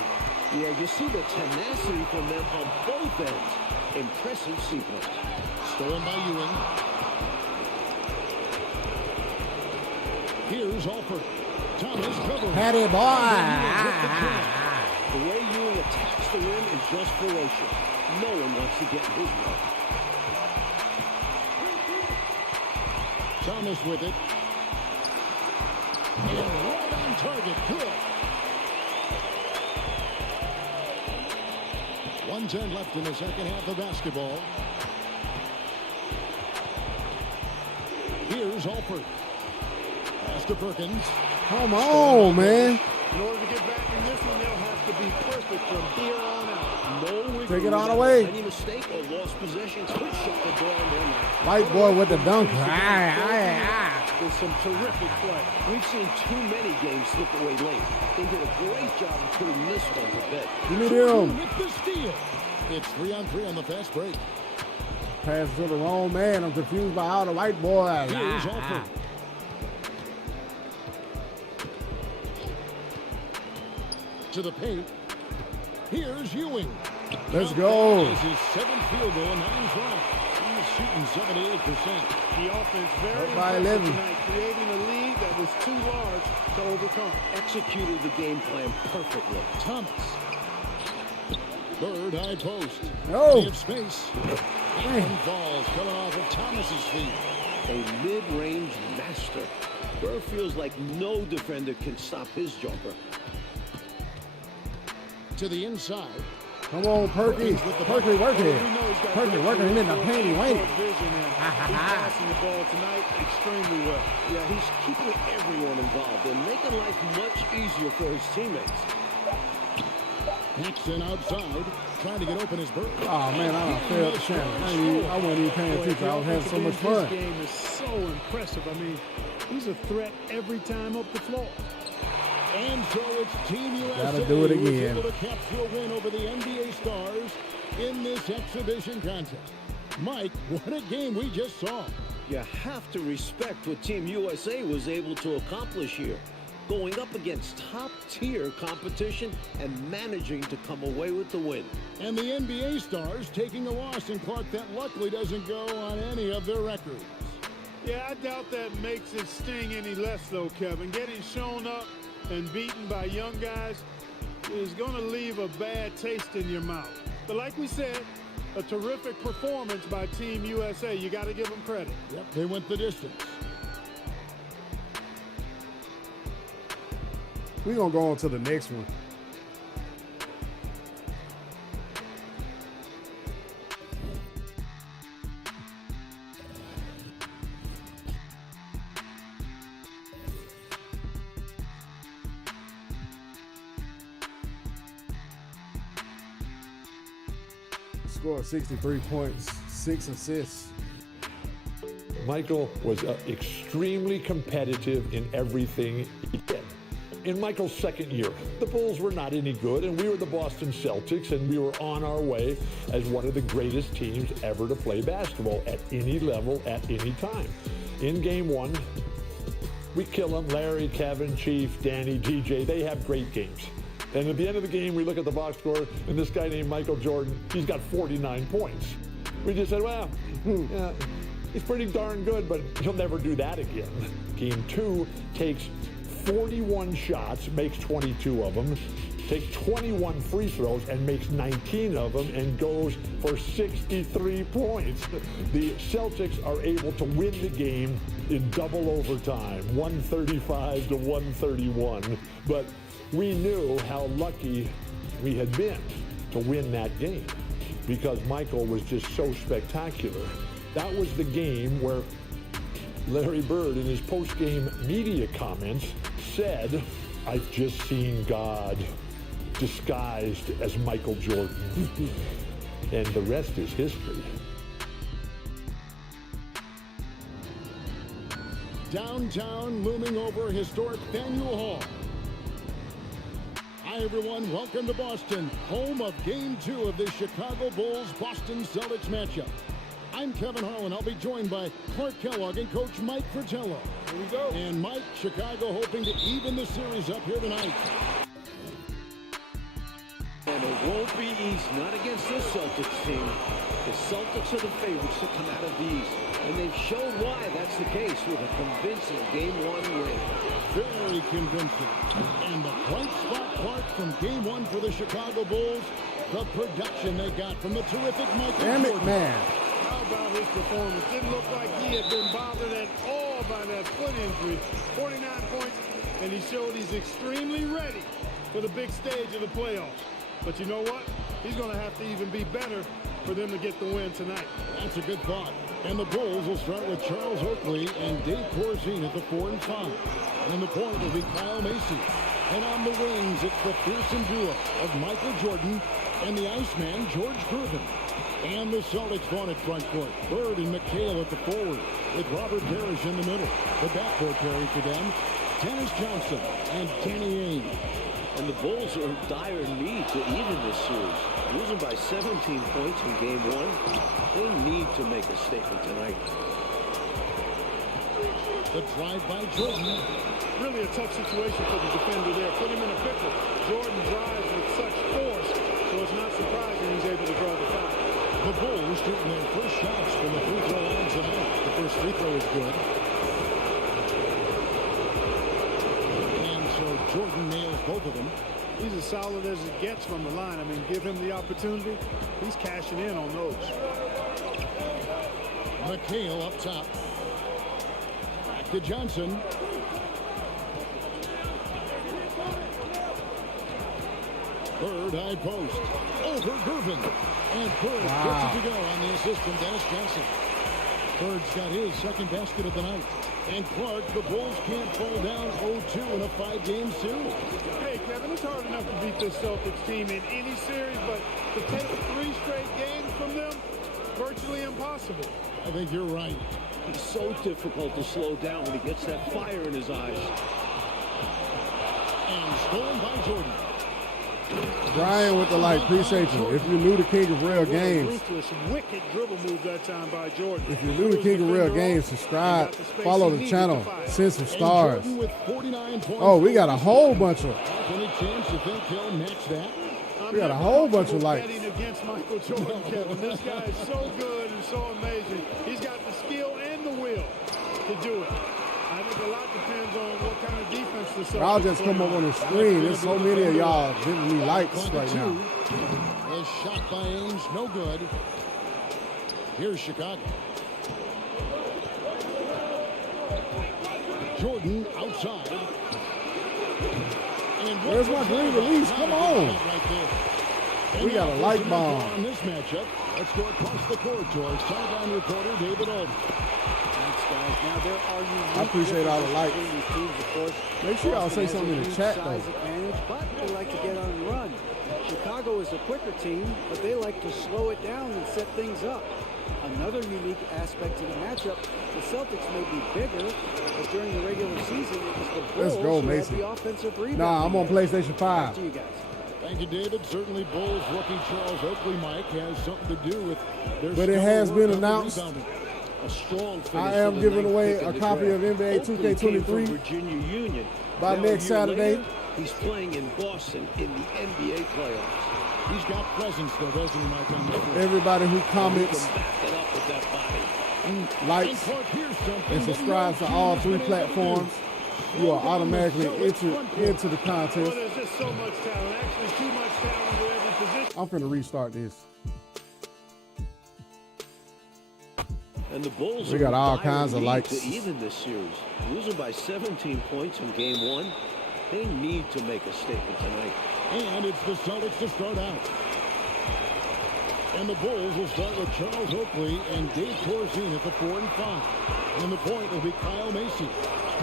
Yeah, you see the tenacity from them on both ends. Impressive sequence. Stolen by Ewing. Here's Alford. Thomas covering. Patty boy. The way Ewing attacks the rim is just ferocious. No one wants to get in his way. Thomas with it. And right on target. Good. 1:10 left in the second half of basketball. Here's Alford. Pass to Perkins. Come on, man. In order to get back in this one, they'll have to be perfect from here on out. No wiggle Take it all room. away. Any mistake or lost possession could shut the door on them. White boy with the dunk. With some terrific play. We've seen too many games slip away late. They did a great job of putting this one to bed. Give me them. With the steal. It's 3-on-3 on the fast break. Pass to the wrong man. I'm confused by all the white boys. Here's Alford. To the paint. Here's Ewing. Let's go. This is his 7th field goal and 9 tries. He's shooting 78%. The offense very by impressive 11. tonight, creating a lead that was too large to overcome. Executed the game plan perfectly. Thomas. Bird high post. No. Plenty of space. And falls coming off of Thomas's feet. A mid-range master. Bird feels like no defender can stop his jumper. To the inside. Come on, Perky. Perky working. Perky working him in the panty waiting. He's passing the ball tonight extremely well. Yeah, he's keeping everyone involved and making life much easier for his teammates. Paxson outside, trying to get open his bird. Oh, man, I done failed the channel. I wasn't even paying attention. I was having so much fun. This game is so impressive. I mean, he's a threat every time up the floor. And so it's Team USA Gotta do it again. able to capture a win over the NBA Stars in this exhibition contest. Mike, what a game we just saw. You have to respect what Team USA was able to accomplish here. Going up against top-tier competition and managing to come away with the win. And the NBA Stars taking a loss in Clark that luckily doesn't go on any of their records. Yeah, I doubt that makes it sting any less, though, Kevin. Getting shown up and beaten by young guys is going to leave a bad taste in your mouth. But like we said, a terrific performance by Team USA. You got to give them credit. Yep, they went the distance. We're going to go on to the next one. Scored 63 points, 6 assists. Michael was extremely competitive in everything he did. In Michael's second year, the Bulls were not any good, and we were the Boston Celtics, and we were on our way as one of the greatest teams ever to play basketball at any level, at any time. In game one, we kill them. Larry, Kevin, Chief, Danny, DJ, they have great games. And at the end of the game, we look at the box score, and this guy named Michael Jordan, he's got 49 points. We just said, well, yeah, he's pretty darn good, but he'll never do that again. Game two takes 41 shots, makes 22 of them, takes 21 free throws and makes 19 of them, and goes for 63 points. The Celtics are able to win the game in double overtime, 135 to 131. But we knew how lucky we had been to win that game because Michael was just so spectacular. That was the game where Larry Bird, in his post-game media comments, said, "I've just seen God disguised as Michael Jordan." And the rest is history. Downtown, looming over historic Faneuil Hall. Hi, everyone. Welcome to Boston, home of Game 2 of the Chicago Bulls-Boston Celtics matchup. I'm Kevin Harlan. I'll be joined by Clark Kellogg and Coach Mike Fratello. Here we go. And Mike, Chicago hoping to even the series up here tonight. And it won't be easy, not against this Celtics team. The Celtics are the favorites to come out of the East, and they've shown why that's the case with a convincing Game 1 win. Very convincing. And the bright spot, Clark, from Game 1 for the Chicago Bulls, the production they got from the terrific Michael Damn it, Jordan. man. How about his performance? Didn't look like he had been bothered at all by that foot injury. 49 points, and he showed he's extremely ready for the big stage of the playoffs. But you know what? He's going to have to even be better for them to get the win tonight. That's a good thought. And the Bulls will start with Charles Oakley and Dave Corzine at the 4 and 5. And in the point will be Kyle Macy. And on the wings, it's the fearsome duo of Michael Jordan and the Iceman, George Gervin. And the Celtics vaunted front court. Bird and McHale at the forward, with Robert Parrish in the middle. The backcourt pairing for them, Dennis Johnson and Danny Ainge. And the Bulls are in dire need to even this series. Losing by 17 points in Game 1, they need to make a statement tonight. The drive by Jordan. Really a tough situation for the defender there. Put him in a pickle. Jordan drives with such force, so it's not surprising he's able to draw the foul. The Bulls shooting their first shots from the free throw line tonight. The first free throw is good. And so Jordan nails both of them. He's as solid as it gets from the line. I mean, give him the opportunity. He's cashing in on those. McHale up top. Back to Johnson. Bird high post. Over Gervin. And Bird gets it to go on the assist from Dennis Johnson. Bird's got his second basket of the night. And Clark, the Bulls can't fall down 0-2 in a 5-game series. Hey, Kevin, it's hard enough to beat this Celtics team in any series, but to take 3 straight games from them, virtually impossible. I think you're right. It's so difficult to slow down when he gets that fire in his eyes. And stolen by Jordan. Brian with the like, appreciate you. If you're new to KingOfRellGamezs, Ruthless, wicked dribble move that time by Jordan. if you're new to KingOfRellGamezz, subscribe, follow the channel, send some stars. Oh, we got a whole bunch of. Any chance you think he'll match that? We got a whole bunch of likes. Betting against Michael Jordan, Kevin. This guy is so good and so amazing. He's got the skill and the will to do it. I think a lot depends on what kind of defense the Celtics Y'all just come up on the screen. There's so many of y'all giving me likes right now. A shot by Ames, no good. Here's Chicago. Jordan outside. And Where's my green release? Come on. Right there. We got a light bomb. On this matchup, let's go across the court to our sideline reporter, David Aldridge. Thanks, guys. Now, there are unique I appreciate all the likes. differences between these teams, of course. Make sure y'all say Boston has something a in the huge chat, size though. advantage, but they like to get on and run. Chicago is a quicker team, but they like to slow it down and set things up. Another unique aspect to the matchup, the Celtics may be bigger, but during the regular season, it was the Let's Bulls go, who had Mason. the offensive rebound. Nah, I'm on PlayStation Back 5. to you guys. Thank you, David. Certainly, Bulls rookie Charles Oakley, Mike, has something to do with their But it stellar has work been on the announced. rebounding. A strong finish I for am the giving ninth away pick in a the copy draft. of NBA Oakley 2K23 came from Virginia Union. by Now, next a year Saturday. later, he's playing in Boston in the NBA playoffs. He's got presence, though, doesn't he, Mike, on the floor? Everybody who He comments, can back it up with that body. likes, Clark, here's something and that subscribes to no all team 3 has been able to do. platforms, you are automatically entered into the Well, contest. there's just so much talent. Actually, too much talent at every position. I'm finna restart this. And the Bulls We got are all dire kinds of need likes. to even this series. Losing by 17 points in game 1. They need to make a statement tonight. And it's the Celtics to start out. And the Bulls will start with Charles Oakley and Dave Corzine at the 4 and 5. And the point will be Kyle Macy.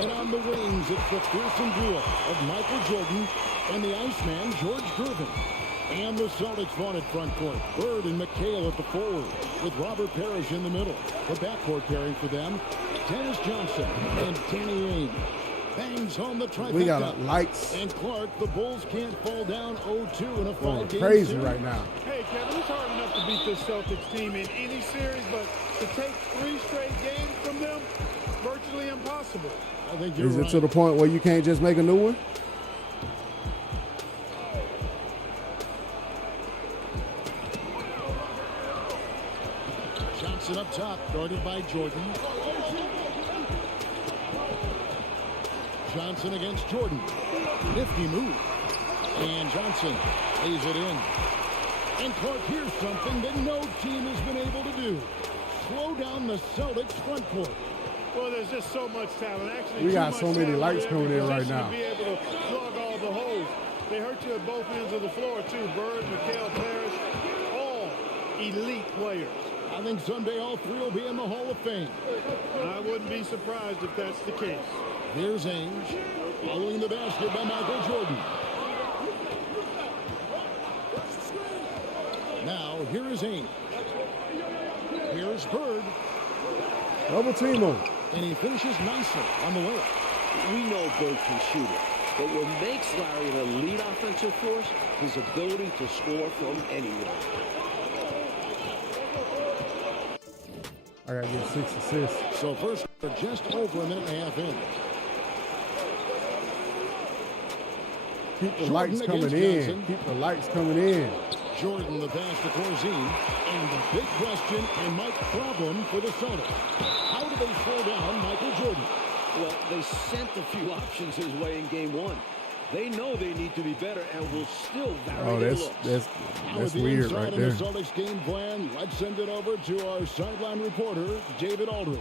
And on the wings, it's the fearsome duo of Michael Jordan and the Iceman, George Gervin. And the Celtics vaunted front court. Bird and McHale at the forward, with Robert Parrish in the middle. The backcourt pairing for them, Dennis Johnson and Danny Ainge. Bangs home the trifecta. We got likes And Clark, the Bulls can't fall down 0-2 in a going 5-game crazy series. right now. Hey, Kevin, it's hard enough to beat this Celtics team in any series, but to take 3 straight games from them, virtually impossible. I think you're Is it right. to the point where you can't just make a new one? Johnson up top, guarded by Jordan. Johnson against Jordan. Nifty move. And Johnson lays it in. And Clark, here's something that no team has been able to do. Slow down the Celtics front court. Well, there's just so much talent. Actually, We too got much so many talent lights at every coming in right position now. To be able to plug all the holes. They hurt you at both ends of the floor, too. Bird, McHale, Parrish, all elite players. I think someday all 3 will be in the Hall of Fame. I wouldn't be surprised if that's the case. Here's Ainge, following the basket by Michael Jordan. Now, here is Ainge. Here's Bird, Double team him. and he finishes nicely on the layup. We know Bird can shoot it. But what makes Larry an elite offensive force, his ability to score from anywhere. I gotta get 6 assists. So first, we're just over a minute and a half in. Keep the Jordan lights coming against in. Johnson. Keep the lights coming in. Jordan the pass to Corzine. And the big question and Mike problem for the Celtics. How do they slow down Michael Jordan? Well, they sent a few options his way in game 1. They know they need to be better and will still vary Oh, their that's looks. that's Now that's with the weird inside right on there. the Celtics game plan, let's send it over to our sideline reporter, David Aldridge.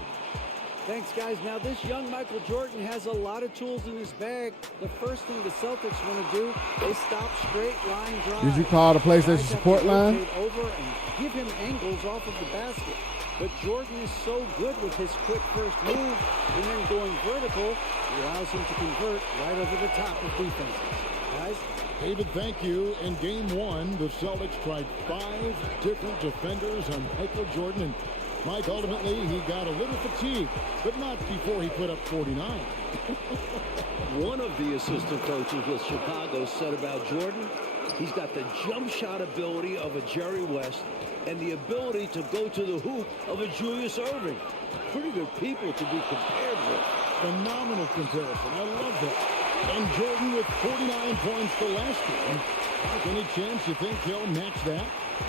Thanks, guys. Now, this young Michael Jordan has a lot of tools in his bag. The first thing the Celtics want to do is stop straight line drives. Did you call the PlayStation Guys have support to line? rotate over and give him angles off of the basket. But Jordan is so good with his quick first move and then going vertical, it allows him to convert right over the top of defenses. Guys? David, thank you. In game one, the Celtics tried 5 different defenders on Michael Jordan, and Mike, ultimately, he got a little fatigued, but not before he put up 49. One of the assistant coaches with Chicago said about Jordan, he's got the jump shot ability of a Jerry West and the ability to go to the hoop of a Julius Erving. Pretty good people to be compared with. Phenomenal comparison. I love that. And Jordan with 49 points the last game. Any chance you think he'll match that?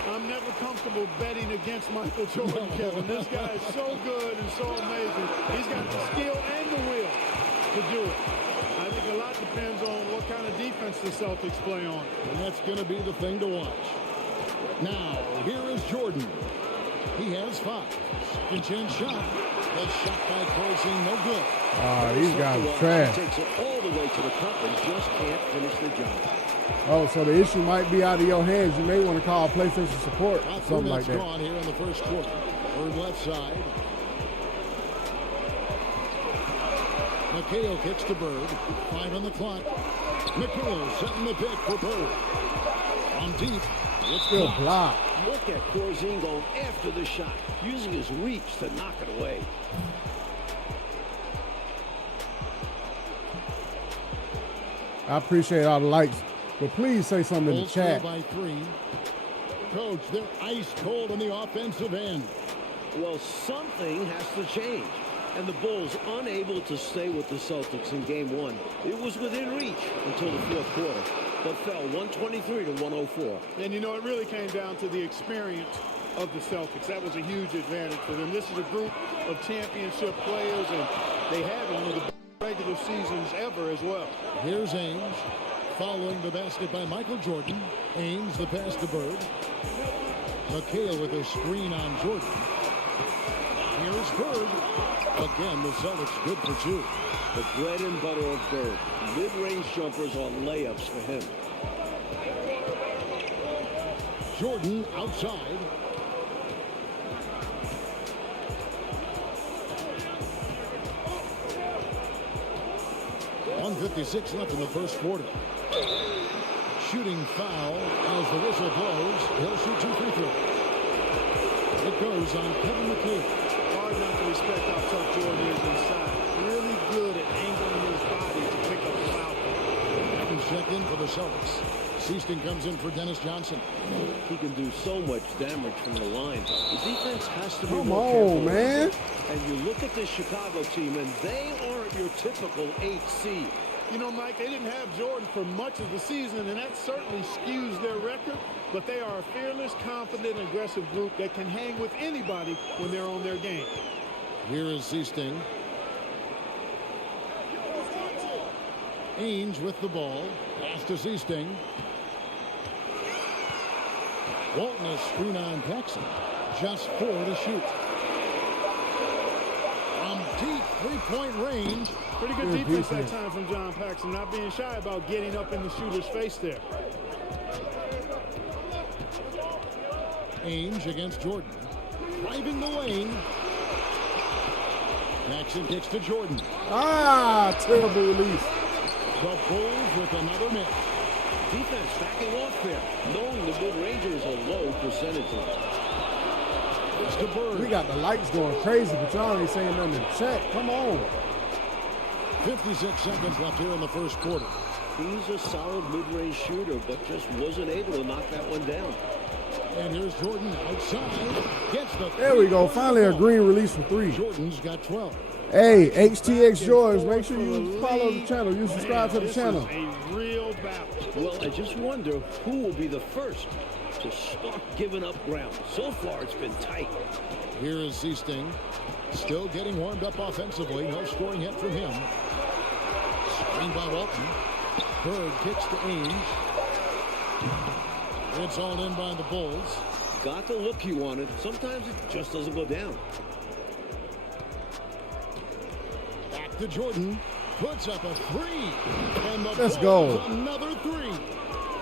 I'm never comfortable betting against Michael Jordan, Kevin. This guy is so good and so amazing. He's got the skill and the will to do it. I think a lot depends on what kind of defense the Celtics play on. And that's going to be the thing to watch. Now, here is Jordan. He has 5. Second chance shot. That shot by Corzine, no good. These guys are trash. Takes it all the way to the cup and just can't finish the job. Oh, so the issue might be out of your hands. You may want to call PlayStation support, something like that. Gone here in the first quarter. Bird left side. McHale kicks to Bird. 5 on the clock. McHale setting the pick for Bird. On deep. It's Good block. Look at Corzine going after the shot, using his reach to knock it away. I appreciate all the likes, but please say something in the chat. By 3. Coach, they're ice cold on the offensive end. Well, something has to change. And the Bulls unable to stay with the Celtics in game 1. It was within reach until the fourth quarter, but fell 123 to 104. And you know, it really came down to the experience of the Celtics. That was a huge advantage for them. This is a group of championship players, and they had one of the regular seasons ever as well. Here's Ainge following the basket by Michael Jordan. Ainge the pass to Bird. McHale with a screen on Jordan. Here's Bird. Again, the Celtics good for 2. The bread and butter of Bird. Mid-range jumpers on layups for him. Jordan outside. .156 left in the first quarter. Shooting foul as the whistle blows. He'll shoot 2 free throws. It goes on Kevin McHale. Hard not to respect how tough Jordan is inside. Really good at angling his body to pick up the foul. Second check in for the Celtics. Seaston comes in for Dennis Johnson. He can do so much damage from the line. The defense has to be Come more careful. on, man. And you look at this Chicago team, and they aren't your typical 8 seed. You know, Mike, they didn't have Jordan for much of the season, and that certainly skews their record. But they are a fearless, confident, aggressive group that can hang with anybody when they're on their game. Here is Seaston. Ainge with the ball. Pass to Seaston. Walton is screen on Paxson. Just 4 to shoot. From deep 3-point range. Pretty good defense that time from John Paxson, not being shy about getting up in the shooter's face there. Ainge against Jordan. Driving the lane. Paxson kicks to Jordan. Terrible release. The Bulls with another miss. Defense backing off there, knowing the mid-ranger is a low percentage. It's to Bird. We got the lights going crazy, but y'all ain't saying nothing in the chat. Come on. 56 seconds left here in the first quarter. He's a solid mid-range shooter, but just wasn't able to knock that one down. And here's Jordan outside. Gets the There we go. Finally a green release for 3. Jordan's got 12. Hey, HTX George, make sure you follow the channel. You subscribe to the channel. This is a real battle. Well, I just wonder who will be the first to start giving up ground. So far, it's been tight. Here is Seaston. Still getting warmed up offensively. No scoring yet from him. Screen by Walton. Bird kicks to Ainge. It's all in by the Bulls. Got the look he wanted. Sometimes it just doesn't go down. Back to Jordan. Puts up a three. And the Let's Bulls go. another three.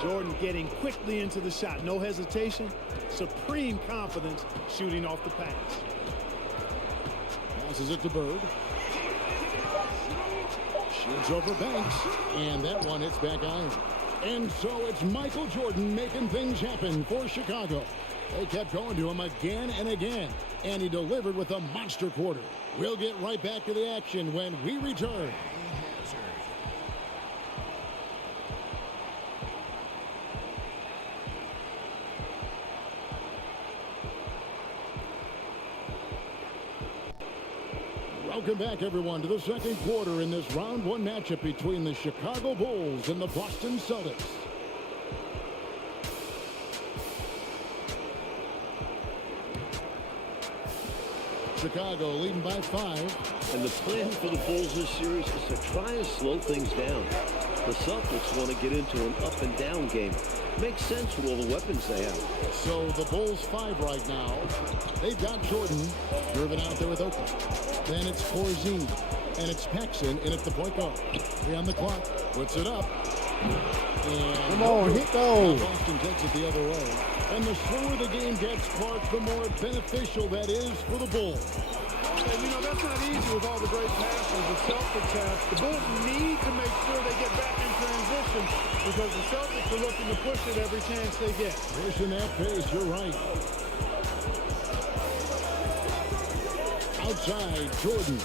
Jordan getting quickly into the shot. No hesitation. Supreme confidence shooting off the pass. Passes it to Bird. Shoots over Banks. And that one hits back iron. And so it's Michael Jordan making things happen for Chicago. They kept going to him again and again. And he delivered with a monster quarter. We'll get right back to the action when we return. Welcome back, everyone, to the second quarter in this round one matchup between the Chicago Bulls and the Boston Celtics. Chicago leading by 5. And the plan for the Bulls this series is to try and slow things down. The Celtics want to get into an up and down game. Makes sense with all the weapons they have. So the Bulls 5 right now. They've got Jordan driven out there with Oakland. Then it's Porzingis, and it's Paxson, and it's the point guard. 3 on the clock, puts it up. And Come on, hit those. Boston takes it the other way. And the slower the game gets, Clark, the more beneficial that is for the Bulls. And, you know, that's not easy with all the great passes the Celtics have. The Bulls need to make sure they get back in transition because the Celtics are looking to push it every chance they get. Pushing that pace, you're right. Outside, Jordan.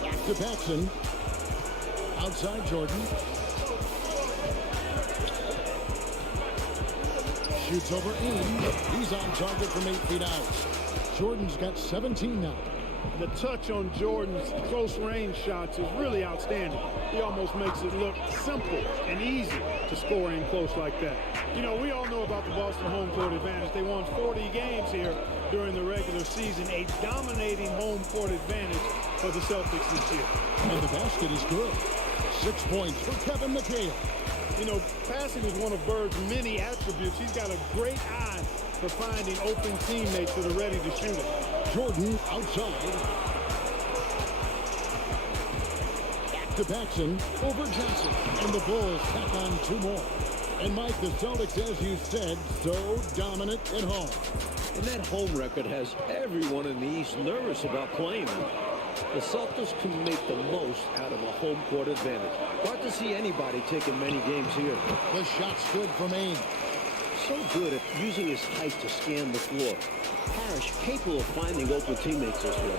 Back to Paxson. Outside, Jordan. Shoots over in. He's on target from 8 feet out. Jordan's got 17 now. The touch on Jordan's close range shots is really outstanding. He almost makes it look simple and easy to score in close like that. You know, we all know about the Boston home court advantage. They won 40 games here during the regular season. A dominating home court advantage for the Celtics this year. And the basket is good. 6 points for Kevin McHale. You know, passing is one of Bird's many attributes. He's got a great eye for finding open teammates that are ready to shoot it. Jordan outside. Back to Paxson over Johnson. And the Bulls tack on 2 more. And Mike, the Celtics, as you said, so dominant at home. And that home record has everyone in the East nervous about playing them. The Celtics can make the most out of a home court advantage. Hard to see anybody taking many games here. The shot's good from Ames. So good at using his height to scan the floor. Parrish capable of finding open teammates this way.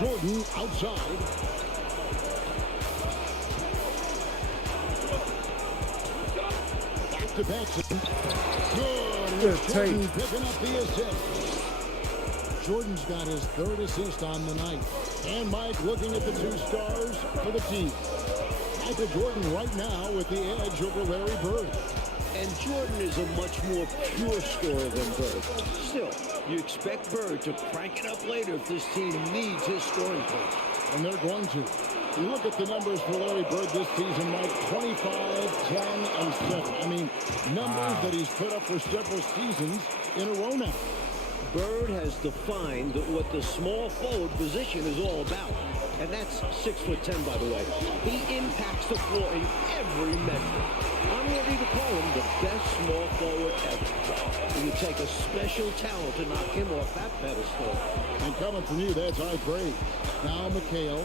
Jordan outside. Back to Paxson. Good tape. picking up the assist. Jordan's got his 3rd assist on the night. And Mike looking at the 2 stars for the team. Michael Jordan right now with the edge over Larry Bird. And Jordan is a much more pure scorer than Bird. Still, you expect Bird to crank it up later if this team needs his scoring punch. And they're going to. You look at the numbers for Larry Bird this season, Mike, 25, 10, and 7. I mean, numbers that he's put up for several seasons in a row now. Bird has defined what the small forward position is all about. And that's 6'10", by the way. He impacts the floor in every measure. I'm ready to call him the best small forward ever. It would take a special talent to knock him off that pedestal. And coming from you, that's I pray. Now McHale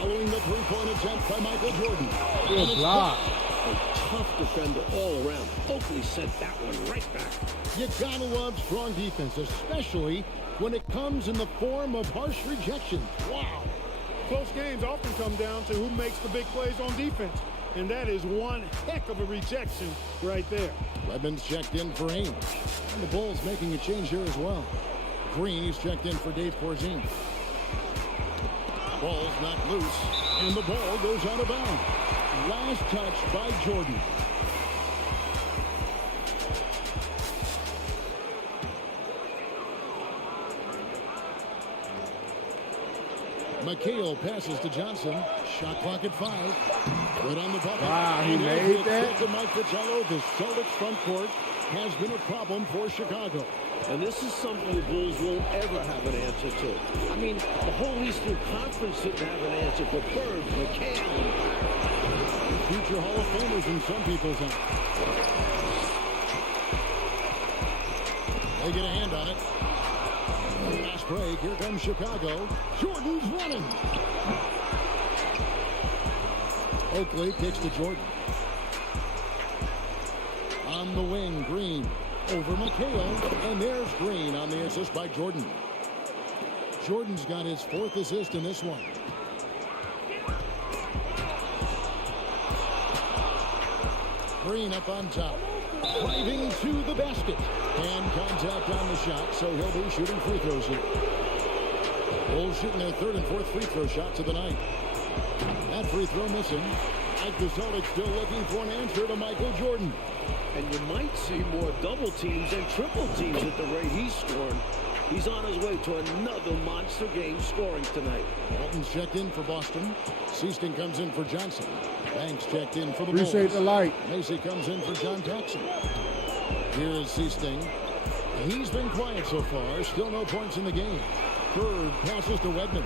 following the three-point attempt by Michael Jordan. Good block. A tough defender all around. Oakley sent that one right back. You gotta love strong defense, especially when it comes in the form of harsh rejections. Wow. Close games often come down to who makes the big plays on defense. And that is one heck of a rejection right there. Redmond's checked in for Ames. And the Bulls making a change here as well. Green, he's checked in for Dave Porzingis. Ball's knocked loose, and the ball goes out of bounds. Last touch by Jordan. McHale passes to Johnson. Shot clock at 5. Good on the bucket. Wow, he And made as that. it said to Mike Fratello, the Celtics front court has been a problem for Chicago. And this is something the Bulls won't ever have an answer to. I mean, the whole Eastern Conference didn't have an answer for Bird, McHale, and Future Hall of Famers in some people's eyes. They get a hand on it. Last break, here comes Chicago. Jordan's running. Oakley kicks to Jordan. On the wing, Green over McHale, and there's Green on the assist by Jordan. Jordan's got his 4th assist in this one. Green up on top, driving to the basket, and contact on the shot, so he'll be shooting free throws here. Bulls shooting their 3rd and 4th free throw shots of the night. That free throw missing. Like the Celtics still looking for an answer to Michael Jordan. And you might see more double teams and triple teams at the rate he's scoring. He's on his way to another monster game scoring tonight. Walton's checked in for Boston. Seaston comes in for Johnson. Banks checked in for the Bulls. Appreciate the light. Macy comes in for John Paxson. Here is Seaston. He's been quiet so far. Still no points in the game. Bird passes to Wegman.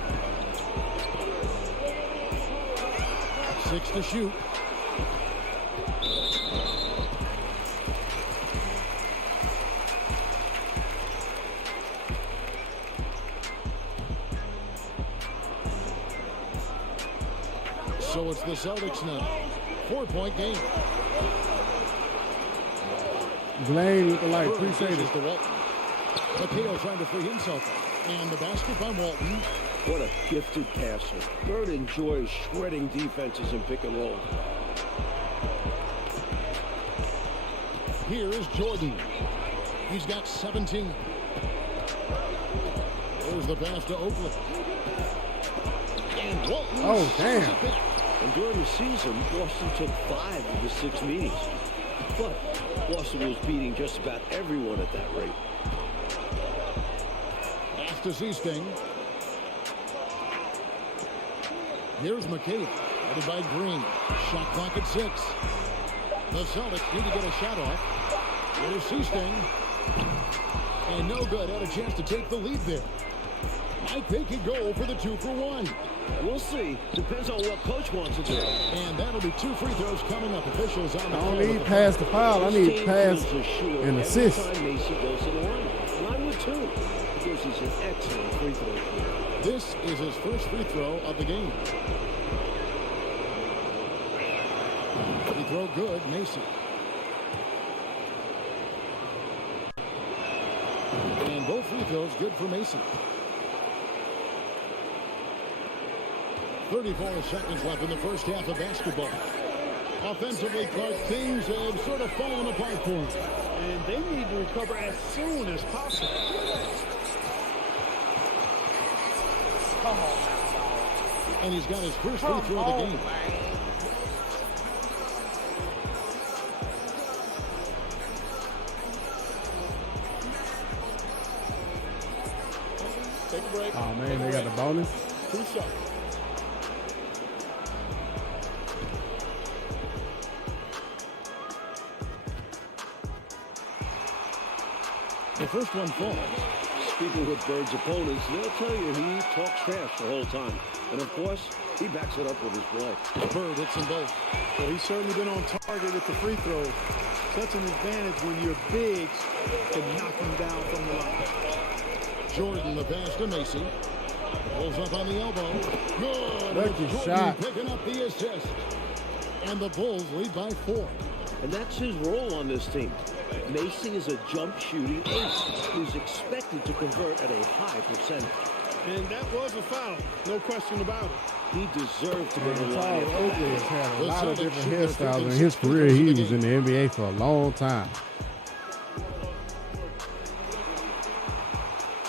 6 to shoot. So it's the Celtics now. 4-point game. Blaine with the light. Appreciate it. To Walton. McHale trying to free himself up. And the basket by Walton. What a gifted passer. Bird enjoys shredding defenses in pick and roll. Here is Jordan. He's got 17. There's the pass to Oakley. And Walton. Oh, damn. And during the season, Boston took 5 of the 6 meetings. But Boston was beating just about everyone at that rate. Pass to Seasting. Here's McHale, headed by Green. Shot clock at 6. The Celtics need to get a shot off. Here's Seasting. And no good. Had a chance to take the lead there. Might they could go for the 2 for 1. We'll see. Depends on what coach wants to do. And that'll be 2 free throws coming up. Officials on the I don't need pass to foul. I need pass and assist. Every time Macy goes to the line. Line with 2. Because he's an excellent free throw shooter. This is his first free throw of the game. Free throw good, Macy. And both free throws good for Macy. 34 seconds left in the first half of basketball. Offensively, Clark, things have sort of fallen apart for him. And they need to recover as soon as possible. Come on now. And he's got his first free throw of the game. Take a break. Oh, man, they got the bonus. 2 shots. The first one falls. Speaking with Bird's opponents, they'll tell you he talks fast the whole time. And of course, he backs it up with his play. Bird hits them both. Well, he's certainly been on target with the free throw. Such an advantage when your bigs can knock him down from the line. Jordan, the pass to Macy. Pulls up on the elbow. Good. Lucky Jordan shot. picking up the assist. And the Bulls lead by 4. And that's his role on this team. Macy is a jump shooting ace who's expected to convert at a high percentage. And that was a foul. No question about it. He deserved to be the Man, line. Charles Oakley has had a The lot of Celtics different shoot their hairstyles in 56 his free career. throws in He the was in the game. NBA for a long time.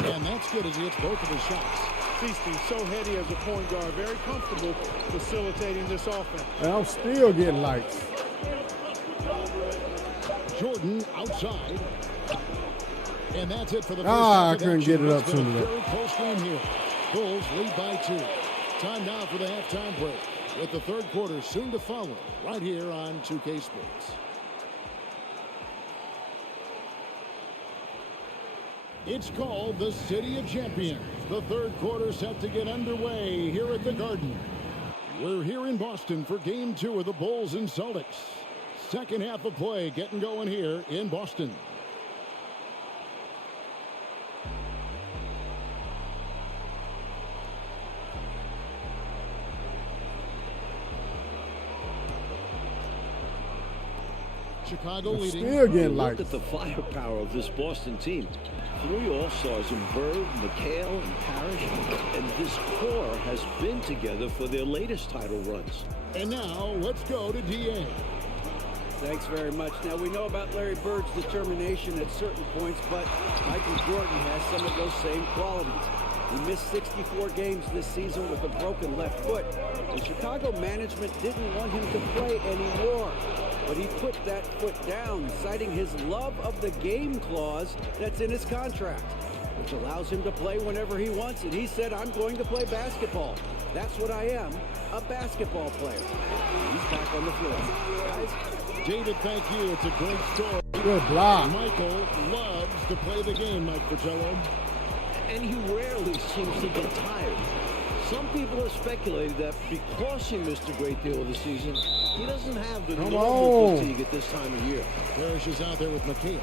And that's good as he hits both of his shots. Feasting so heady as a point guard. Very comfortable facilitating this offense. And I'm still getting lights. Jordan outside. And that's it for the first Ah, half I of couldn't action. get it up It's been soon a enough. very close game here. Bulls lead by 2. Time now for the halftime break, with the third quarter soon to follow right here on 2K Sports. It's called the City of Champions. The third quarter set to get underway here at the Garden. We're here in Boston for game 2 of the Bulls and Celtics. Second half of play getting going here in Boston. Chicago leading. Still getting Look lights. at the firepower of this Boston team. 3 All-Stars in Bird, McHale, and Parrish. And this core has been together for their latest title runs. And now let's go to DA. Thanks very much. Now, we know about Larry Bird's determination at certain points, but Michael Jordan has some of those same qualities. He missed 64 games this season with a broken left foot. The Chicago management didn't want him to play anymore, but he put that foot down, citing his love of the game clause that's in his contract, which allows him to play whenever he wants. And he said, I'm going to play basketball. That's what I am, a basketball player. He's back on the floor. Guys, David, thank you. It's a great story. Good block. Michael loves to play the game, Mike Fratello. And he rarely seems to get tired. Some people have speculated that because he missed a great deal of the season, he doesn't have the normal fatigue at this time of year. Parrish is out there with McHale.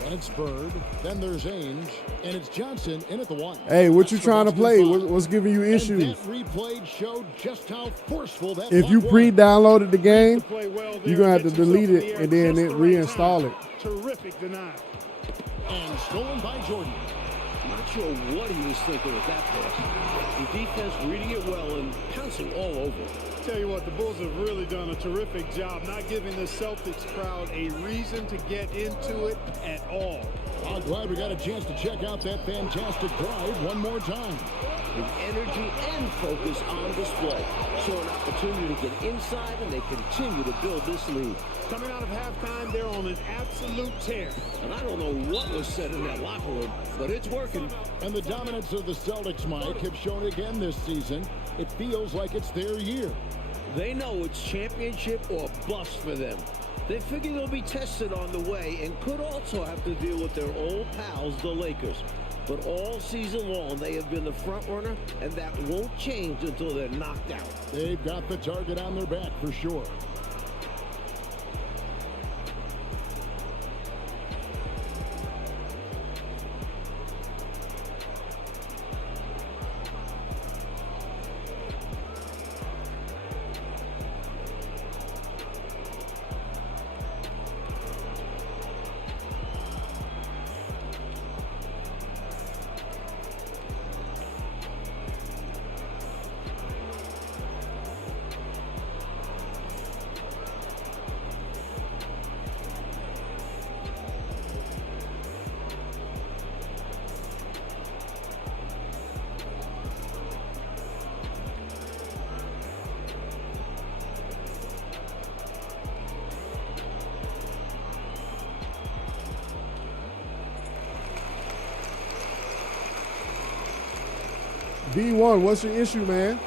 Then it's Bird. Then there's Ainge. And it's Johnson in at the 1. Hey, what you That's trying to the play? Boston What's giving you And issues? that replay showed just how forceful that If you block was. pre-downloaded the game, Play well there, you're going to have to gets himself delete in it the air and then just the right reinstall time. it. Terrific denial. And stolen by Jordan. Not sure what he was thinking with that pass. The defense reading it well and pouncing all over it. Tell you what, the Bulls have really done a terrific job not giving the Celtics crowd a reason to get into it at all. I'm glad we got a chance to check out that fantastic drive one more time. With energy and focus on display. So an opportunity to get inside, and they continue to build this lead. Coming out of halftime, they're on an absolute tear. And I don't know what was said in that locker room, but it's working. And the dominance of the Celtics, Mike, have shown again this season. It feels like it's their year. They know it's championship or bust for them. They figure they'll be tested on the way and could also have to deal with their old pals, the Lakers. But all season long, they have been the front runner, and that won't change until they're knocked out. They've got the target on their back for sure. D1, what's your issue, man?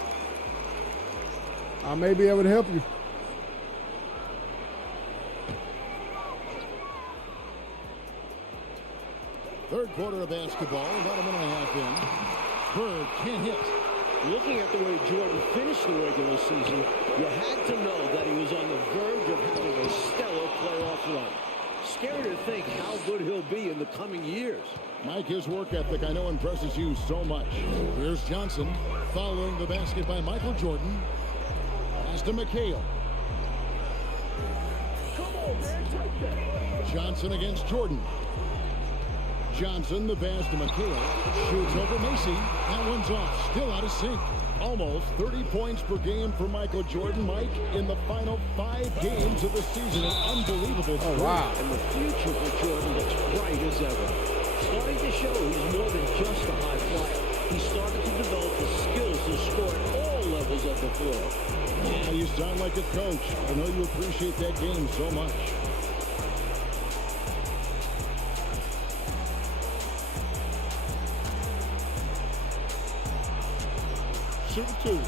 I may be able to help you. Third quarter of basketball, about a minute and a half in. Bird can't hit. Looking at the way Jordan finished the regular season, you had to know that he was on the verge of having a stellar playoff run. Scary to think how good he'll be in the coming years. Mike, his work ethic I know impresses you so much. Here's Johnson following the basket by Michael Jordan. Pass to McHale. Johnson against Jordan. Johnson, the pass to McHale. Shoots over Macy. That one's off. Still out of sync. Almost 30 points per game for Michael Jordan. Mike, in the final 5 games of the season, an unbelievable Oh, wow. And the future for Jordan looks bright as ever. Starting to show he's more than just a high flyer. He started to develop the skills to score at all levels of the floor. Yeah, you sound like a coach. I know you appreciate that game so much. Shoot 2.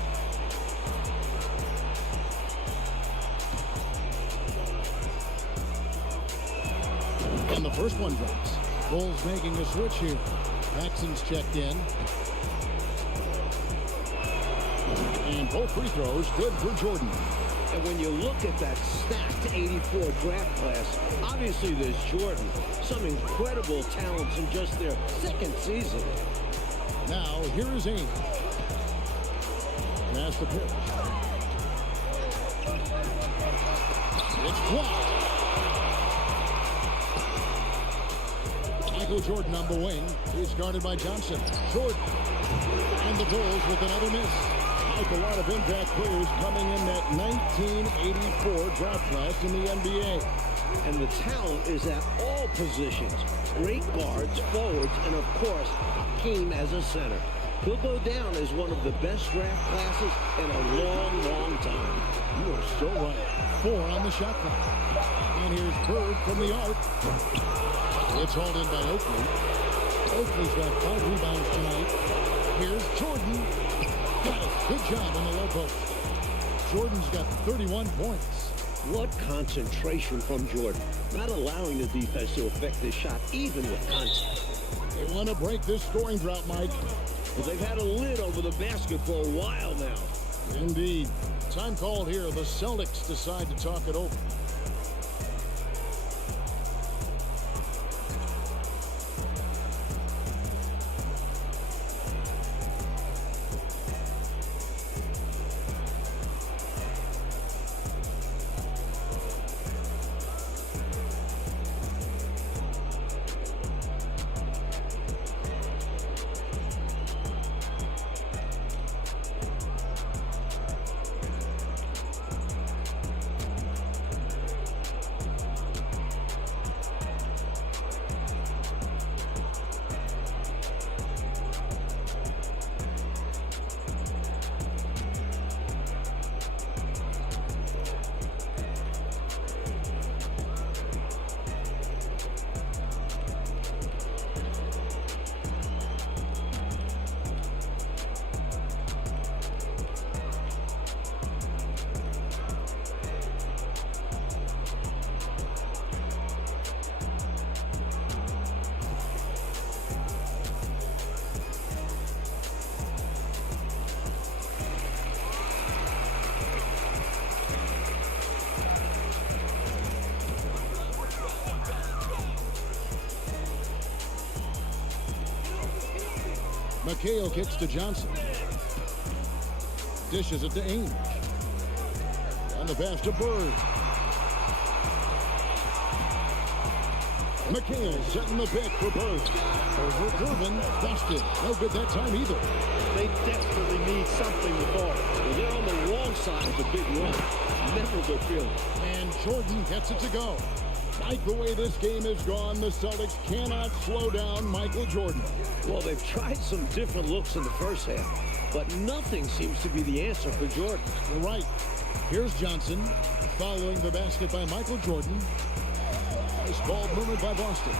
And the first one drops. Bulls making a switch here. Paxson's checked in. And both free throws good for Jordan. And when you look at that stacked 84 draft class, obviously there's Jordan. Some incredible talents in just their second season. Now, here is Ames. Pass the pitch. It's blocked. Michael Jordan on the wing. He's guarded by Johnson. Jordan. And the Bulls with another miss. Like a lot of impact players coming in that 1984 draft class in the NBA. And the talent is at all positions. Great guards, forwards, and of course, Hakeem as a center. He'll go down as one of the best draft classes in a long, long time. You are so right. 4 on the shot clock. And here's Bird from the arc. It's hauled in by Oakley. Oakley's got 5 rebounds tonight. Here's Jordan. Got it. Good job on the low post. Jordan's got 31 points. What concentration from Jordan. Not allowing the defense to affect his shot, even with contact. They want to break this scoring drought, Mike. Well, they've had a lid over the basket for a while now. Indeed. Time called here. The Celtics decide to talk it over. McHale kicks to Johnson. Dishes it to Ainge. On the pass to Bird. McHale setting the pick for Bird. Over Gervin. Busted. No good that time either. They desperately need something to fall. Well, they're on the wrong side of the big run. Never a good feeling. And Jordan gets it to go. Like the way this game has gone, the Celtics cannot slow down Michael Jordan. Well, they've tried some different looks in the first half, but nothing seems to be the answer for Jordan. You're right. Here's Johnson following the basket by Michael Jordan. Nice ball movement by Boston.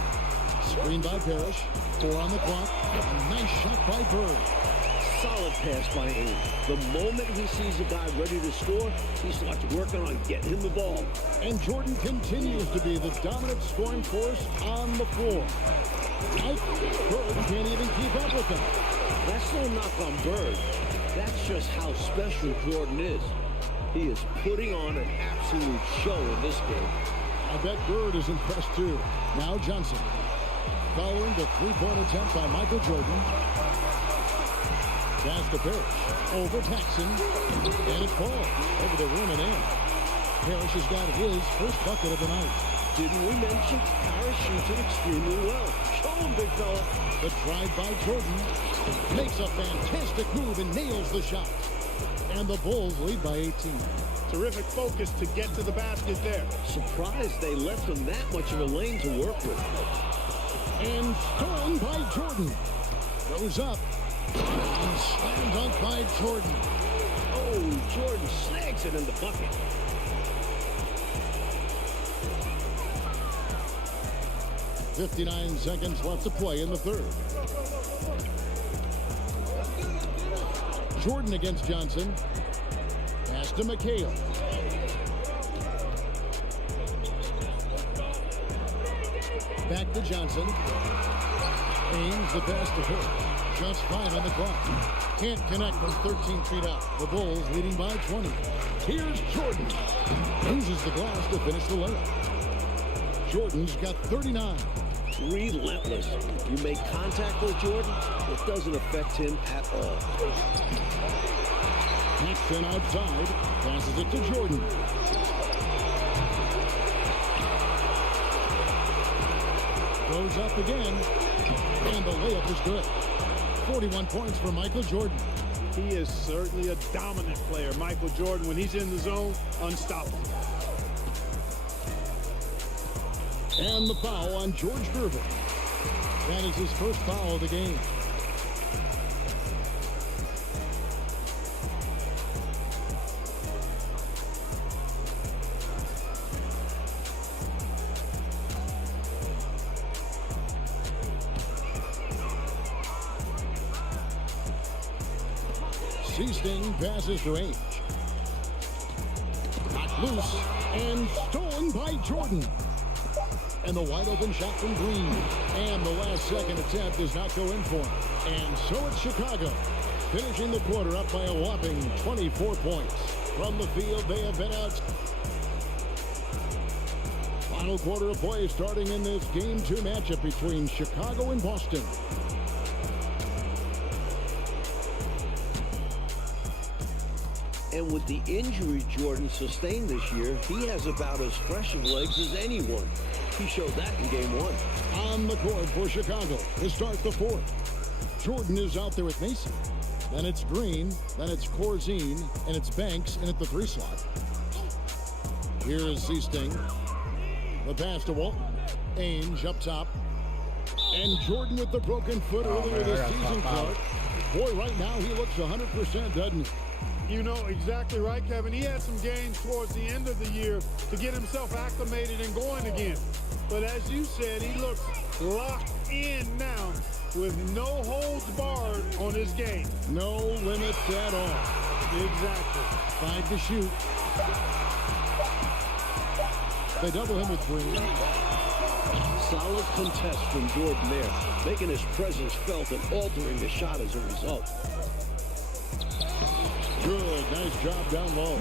Screen by Parrish. 4 on the clock. A nice shot by Bird. Solid pass by Ainge. The moment he sees a guy ready to score, he starts working on getting him the ball. And Jordan continues to be the dominant scoring force on the floor. Bird can't even keep up with him. That's no knock on Bird. That's just how special Jordan is. He is putting on an absolute show in this game. I bet Bird is impressed too. Now Johnson. Following the three-point attempt by Michael Jordan. Pass to Parrish. Over Paxson. And it falls over the rim and in. Parrish has got his first bucket of the night. Didn't we mention Parrish shoots it extremely well? Show him, big fella. The drive by Jordan makes a fantastic move and nails the shot. And the Bulls lead by 18. Terrific focus to get to the basket there. Surprised they left him that much of a lane to work with. And stolen by Jordan. Goes up. And slam dunk by Jordan. Oh, Jordan snags it in the bucket. .59 seconds left to play in the third. Jordan against Johnson. Pass to McHale. Back to Johnson. Aims the pass to Perry. Just 5 on the clock. Can't connect from 13 feet out. The Bulls leading by 20. Here's Jordan. Uses the glass to finish the layup. Jordan's got 39. Relentless. You make contact with Jordan, it doesn't affect him at all. Paxton outside. Passes it to Jordan. Goes up again. And the layup is good. 41 points for Michael Jordan. He is certainly a dominant player. Michael Jordan, when he's in the zone, unstoppable. And the foul on George Gervin. That is his first foul of the game. Seasting passes to Ainge. Knocked loose and stolen by Jordan. And the wide open shot from Green. And the last second attempt does not go in for him. And so it's Chicago, finishing the quarter up by a whopping 24 points. From the field, they have been out. Final quarter of play starting in this Game 2 matchup between Chicago and Boston. And with the injury Jordan sustained this year, he has about as fresh of legs as anyone. He showed that in Game 1. On the court for Chicago to start the fourth. Jordan is out there with Mason. Then it's Green. Then it's Corzine. And it's Banks in at the 3 slot. Here is Seasting. The pass to Walton. Ainge up top. And Jordan with the broken foot earlier this season, Clark. Boy, right now he looks 100%, doesn't he? You know exactly right, Kevin. He had some games towards the end of the year to get himself acclimated and going again. But as you said, he looks locked in now with no holds barred on his game. No limits at all. Exactly. 5 to shoot. They double him with Green. Solid contest from Jordan there, making his presence felt and altering the shot as a result. Good, nice job down low.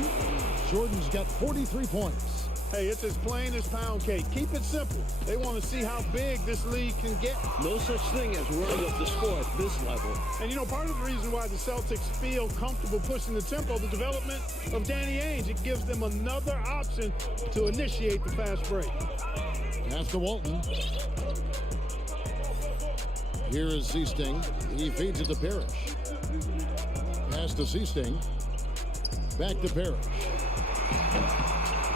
Jordan's got 43 points. Hey, it's as plain as pound cake. Keep it simple. They want to see how big this league can get. No such thing as running up the score at this level. And you know, part of the reason why the Celtics feel comfortable pushing the tempo, the development of Danny Ainge, it gives them another option to initiate the fast break. Pass to Walton. Here is Seasting. He feeds it to Parrish. Pass to Seasting. Back to Parrish.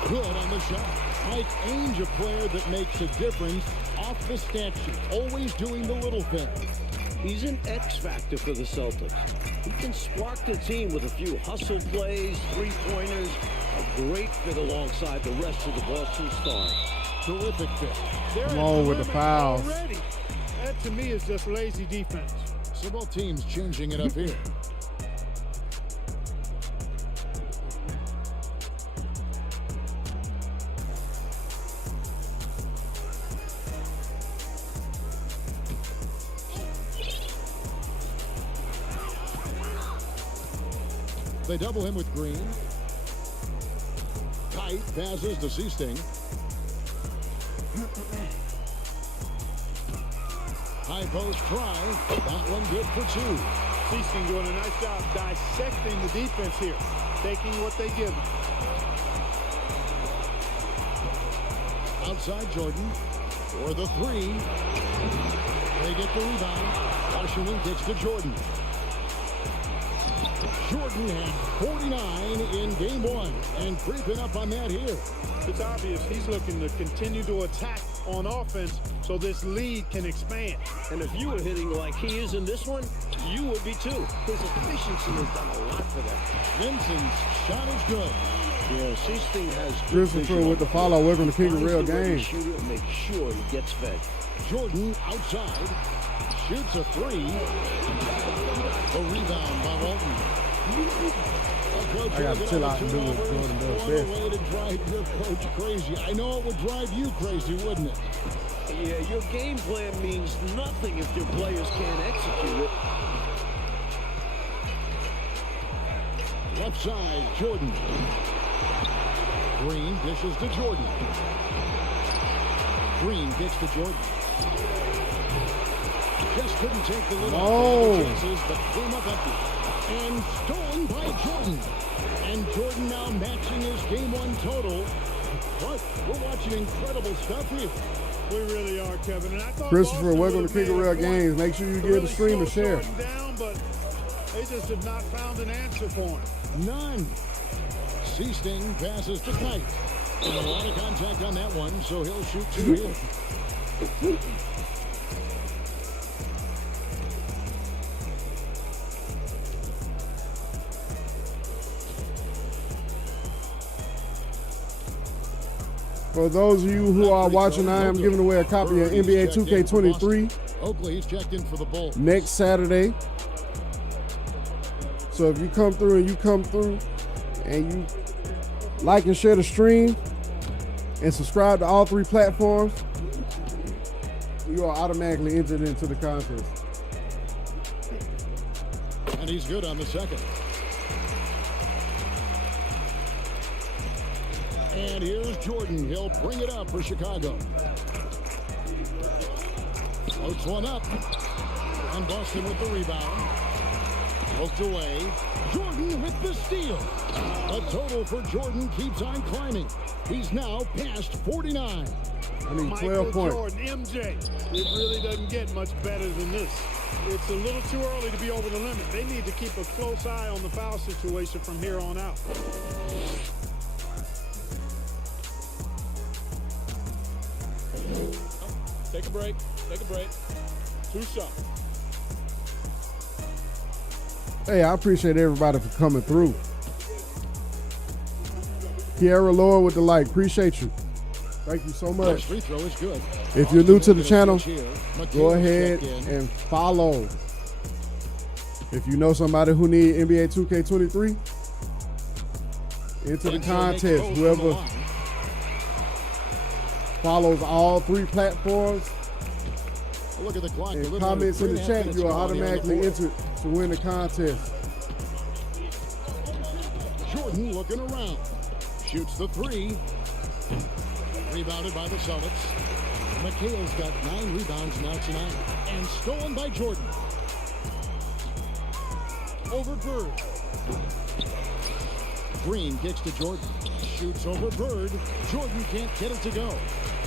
Good on the shot. Mike Ainge, a player that makes a difference off the stat sheet. Always doing the little things. He's an X factor for the Celtics. He can spark the team with a few hustle plays, three-pointers. A great fit alongside the rest of the Boston Stars. Terrific fit. Come on with the fouls. Already. That to me is just lazy defense. So both teams changing it up here. They double him with Green. Tight passes to Seasting. High post try. That one good for 2. Seasting doing a nice job dissecting the defense here, taking what they give him. Outside Jordan for the 3. They get the rebound. Washington gets to Jordan. Jordan had 49 in Game 1 and creeping up on that here. It's obvious he's looking to continue to attack on offense so this lead can expand. And if you were hitting like he is in this one, you would be too. His efficiency has done a lot for them. Vincent's shot is good. Yeah, Seasting has good Christopher vision. with the follow. Welcome to KingOfRellGamezs. Shooter and make sure he gets fed. Jordan outside. Shoots a 3. A rebound by Walton. I got to chill out and do what Jordan does What a way to drive your coach crazy. I know it would drive you crazy, wouldn't it? Yeah, your game plan means nothing if your players can't execute it. Left side, Jordan. Green dishes to Jordan. Green gets to Jordan. Just couldn't take the lid off the chances, but came up empty. And stolen by Jordan. And Jordan now matching his game one total. But we're watching incredible stuff here. We really are, Kevin. And I thought Christopher, welcome to KingOfRellGamezs. Make sure you give the stream a share. Down, but they just have not found an answer for him. None. Seasting passes to Knight. And a lot of contact on that one, so he'll shoot two here. For those of you who are watching, I am giving away a copy of NBA 2K23 Oakley's checked in for the Bulls. next Saturday. So if you come through and you like and share the stream and subscribe to all 3 platforms, you are automatically entered into the contest. And he's good on the second. And here's Jordan. He'll bring it up for Chicago. Floats one up. And Boston with the rebound. Poked away. Jordan with the steal. A total for Jordan keeps on climbing. He's now past 49. I need 12 Michael points. Jordan, MJ. It really doesn't get much better than this. It's a little too early to be over the limit. They need to keep a close eye on the foul situation from here on out. Take a break. Take a break. 2 shots. Hey, I appreciate everybody for coming through. Kiara Lord with the like. Appreciate you. Thank you so much. Free throw is good. If you're new to the channel, McHale's go ahead checked in. and follow. If you know somebody who need NBA 2K23, into the And so contest. makes both from the Whoever line. follows all 3 platforms Look at the clock. and comments in the chat, you are automatically entered to win the contest. Jordan looking around. Shoots the 3. Rebounded by the Celtics. McHale's got 9 rebounds now tonight. And stolen by Jordan. Over Bird. Green kicks to Jordan. Shoots over Bird. Jordan can't get it to go.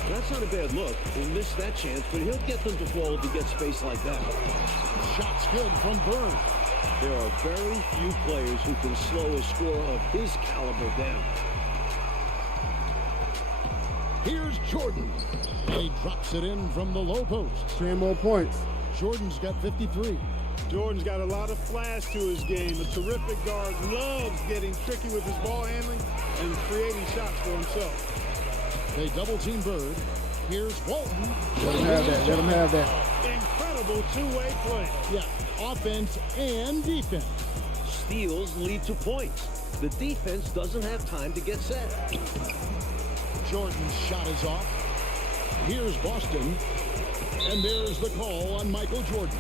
That's not a bad look. He missed that chance, but he'll get them to fall to get space like that. Shot's good from Bird. There are very few players who can slow a scorer of his caliber down. Here's Jordan. And he drops it in from the low post. 10 more points. Jordan's got 53. Jordan's got a lot of flash to his game. A terrific guard, loves getting tricky with his ball handling and creating shots for himself. They double team Bird. Here's Walton. Let him have that. Let him have that. Incredible two-way play. Yeah, offense and defense. Steals lead to points. The defense doesn't have time to get set. Jordan's shot is off. Here's Boston. And there's the call on Michael Jordan.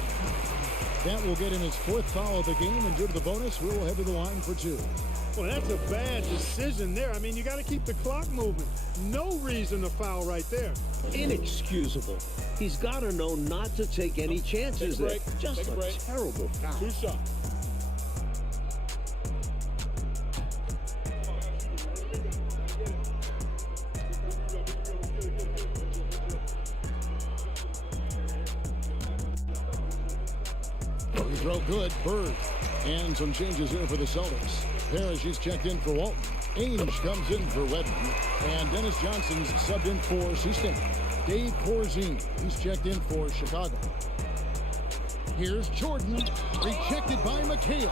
That will get him his 4th foul of the game, and due to the bonus, we'll head to the line for 2. Well, that's a bad decision there. I mean, you got to keep the clock moving. No reason to foul right there. Inexcusable. He's got to know not to take any chances there. break. Just Take a a break. terrible foul. 2 shots. Free throw good. Bird. And some changes here for the Celtics. Parrish, he's checked in for Walton. Ainge comes in for Redden. And Dennis Johnson's subbed in for Seasting. Dave Corzine, he's checked in for Chicago. Here's Jordan, rejected by McHale.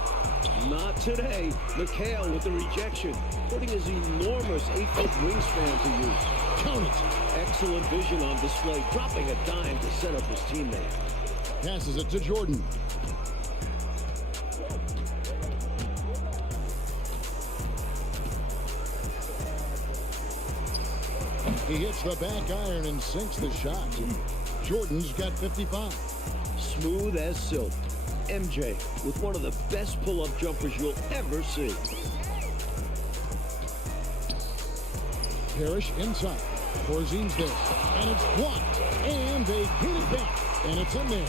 Not today. McHale with the rejection, putting his enormous 8-foot wingspan to use. Count it. Excellent vision on display, dropping a dime to set up his teammate. Passes it to Jordan. He hits the back iron and sinks the shot. Jordan's got 55. Smooth as silk. MJ with one of the best pull-up jumpers you'll ever see. Parrish inside. Corzine's there. And it's blocked. And they get it back. And it's in there.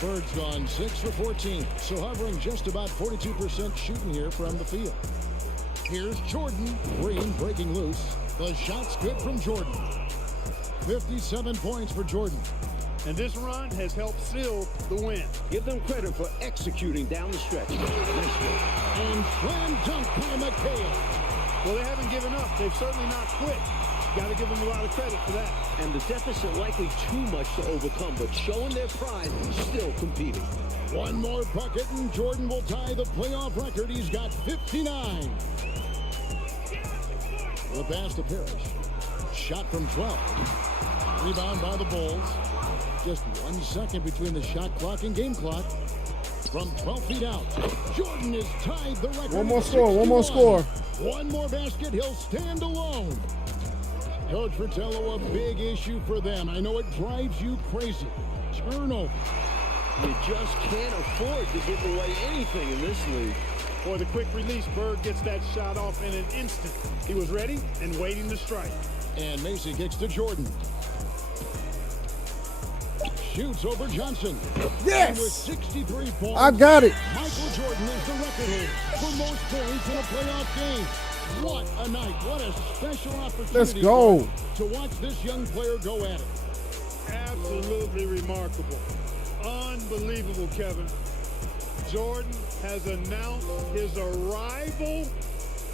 Bird's gone 6 for 14. So hovering just about 42% shooting here from the field. Here's Jordan. Green breaking loose. The shot's good from Jordan. 57 points for Jordan. And this run has helped seal the win. Give them credit for executing down the stretch. And slam dunk by McHale. Well, they haven't given up. They've certainly not quit. Got to give them a lot of credit for that. And the deficit likely too much to overcome, but showing their pride, still competing. One more bucket and Jordan will tie the playoff record. He's got 59. The pass to Parrish. Shot from 12. Rebound by the Bulls. Just 1 second between the shot clock and game clock. From 12 feet out, Jordan has tied the record. One more score, one more score. One more basket, he'll stand alone. Coach Fratello, a big issue for them. I know it drives you crazy. Turnover. You just can't afford to give away anything in this league. Boy, the quick release, Bird gets that shot off in an instant. He was ready and waiting to strike. And Macy kicks to Jordan. Shoots over Johnson. Yes! And with 63 points, I got it. Michael Jordan is the record holder for most points in a playoff game. What a night. What a special opportunity. Let's go. To watch this young player go at it. Absolutely remarkable. Unbelievable, Kevin. Jordan has announced his arrival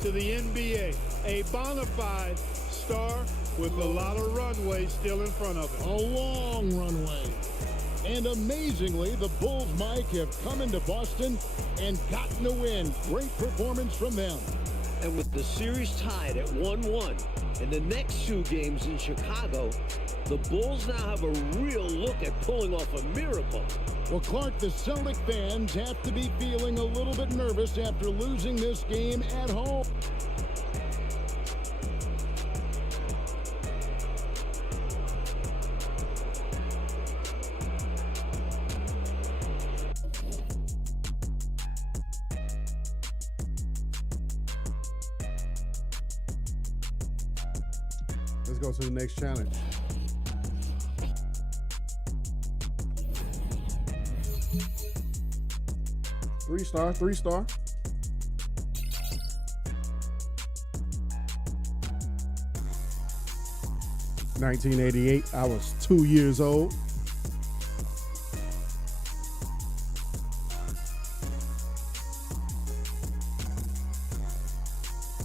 to the NBA. A bona fide star with a lot of runway still in front of him. A long runway. And amazingly, the Bulls, Mike, have come into Boston and gotten a win. Great performance from them. And with the series tied at 1-1 and the next 2 games in Chicago, the Bulls now have a real look at pulling off a miracle. Well, Clark, the Celtic fans have to be feeling a little bit nervous after losing this game at home. Let's go to the next challenge. Three star. 1988, I was 2 years old.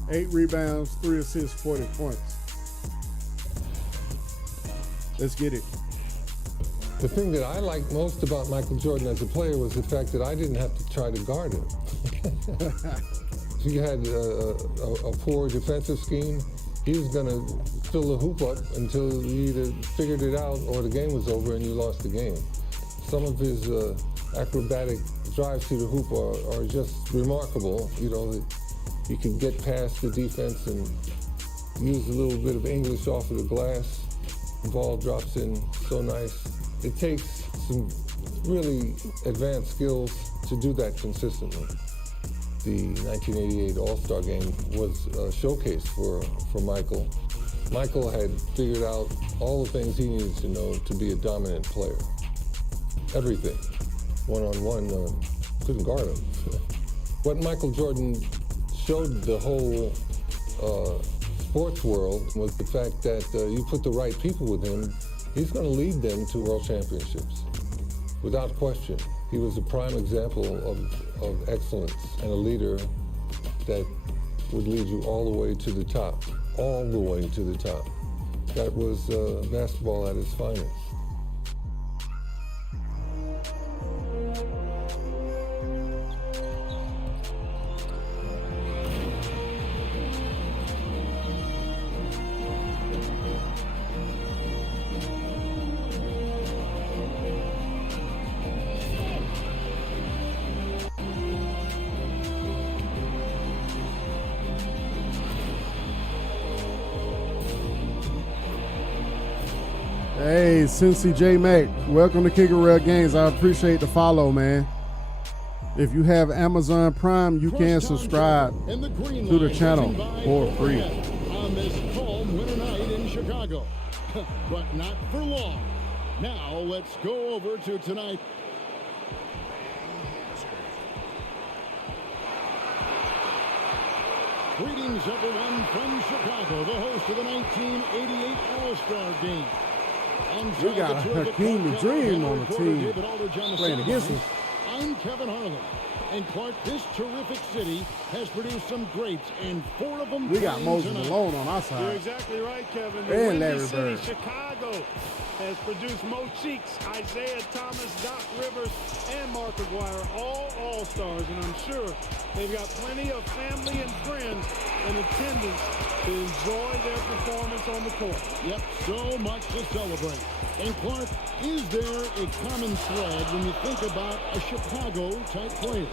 Eight rebounds, 3 assists, 40 points. Let's get it. The thing that I liked most about Michael Jordan as a player was the fact that I didn't have to try to guard him. He had a poor defensive scheme. He was going to fill the hoop up until you either figured it out or the game was over and you lost the game. Some of his acrobatic drives to the hoop are just remarkable. You know, he can get past the defense and use a little bit of English off of the glass. The ball drops in so nice. It takes some really advanced skills to do that consistently. The 1988 All-Star Game was a showcase for Michael. Michael had figured out all the things he needed to know to be a dominant player. Everything. One-on-one, couldn't guard him. What Michael Jordan showed the whole sports world was the fact that you put the right people with him, he's going to lead them to world championships, without question. He was a prime example of excellence and a leader that would lead you all the way to the top, all the way to the top. That was basketball at its finest. Hey, Cincy J Mac, welcome to KingOfRellGamezs. I appreciate the follow, man. If you have Amazon Prime, you can subscribe to the channel for free. On this calm winter night in Chicago, but not for long. Now let's go over to tonight. Greetings, everyone, from Chicago, the host of the 1988 All-Star Game. We got Hakeem the Dream on the team playing against us. I'm Kevin Harlan. And Clark, this terrific city has produced some greats, and 4 of them. We got Moses Malone on our You're side. exactly right, Kevin. The And Windy Larry City, Bird. Chicago has produced Mo Cheeks, Isaiah Thomas, Doc Rivers, and Mark McGuire, all All-Stars, and I'm sure they've got plenty of family and friends in attendance to enjoy their performance on the court. Yep, so much to celebrate. And Clark, is there a common thread when you think about a Chicago-type player?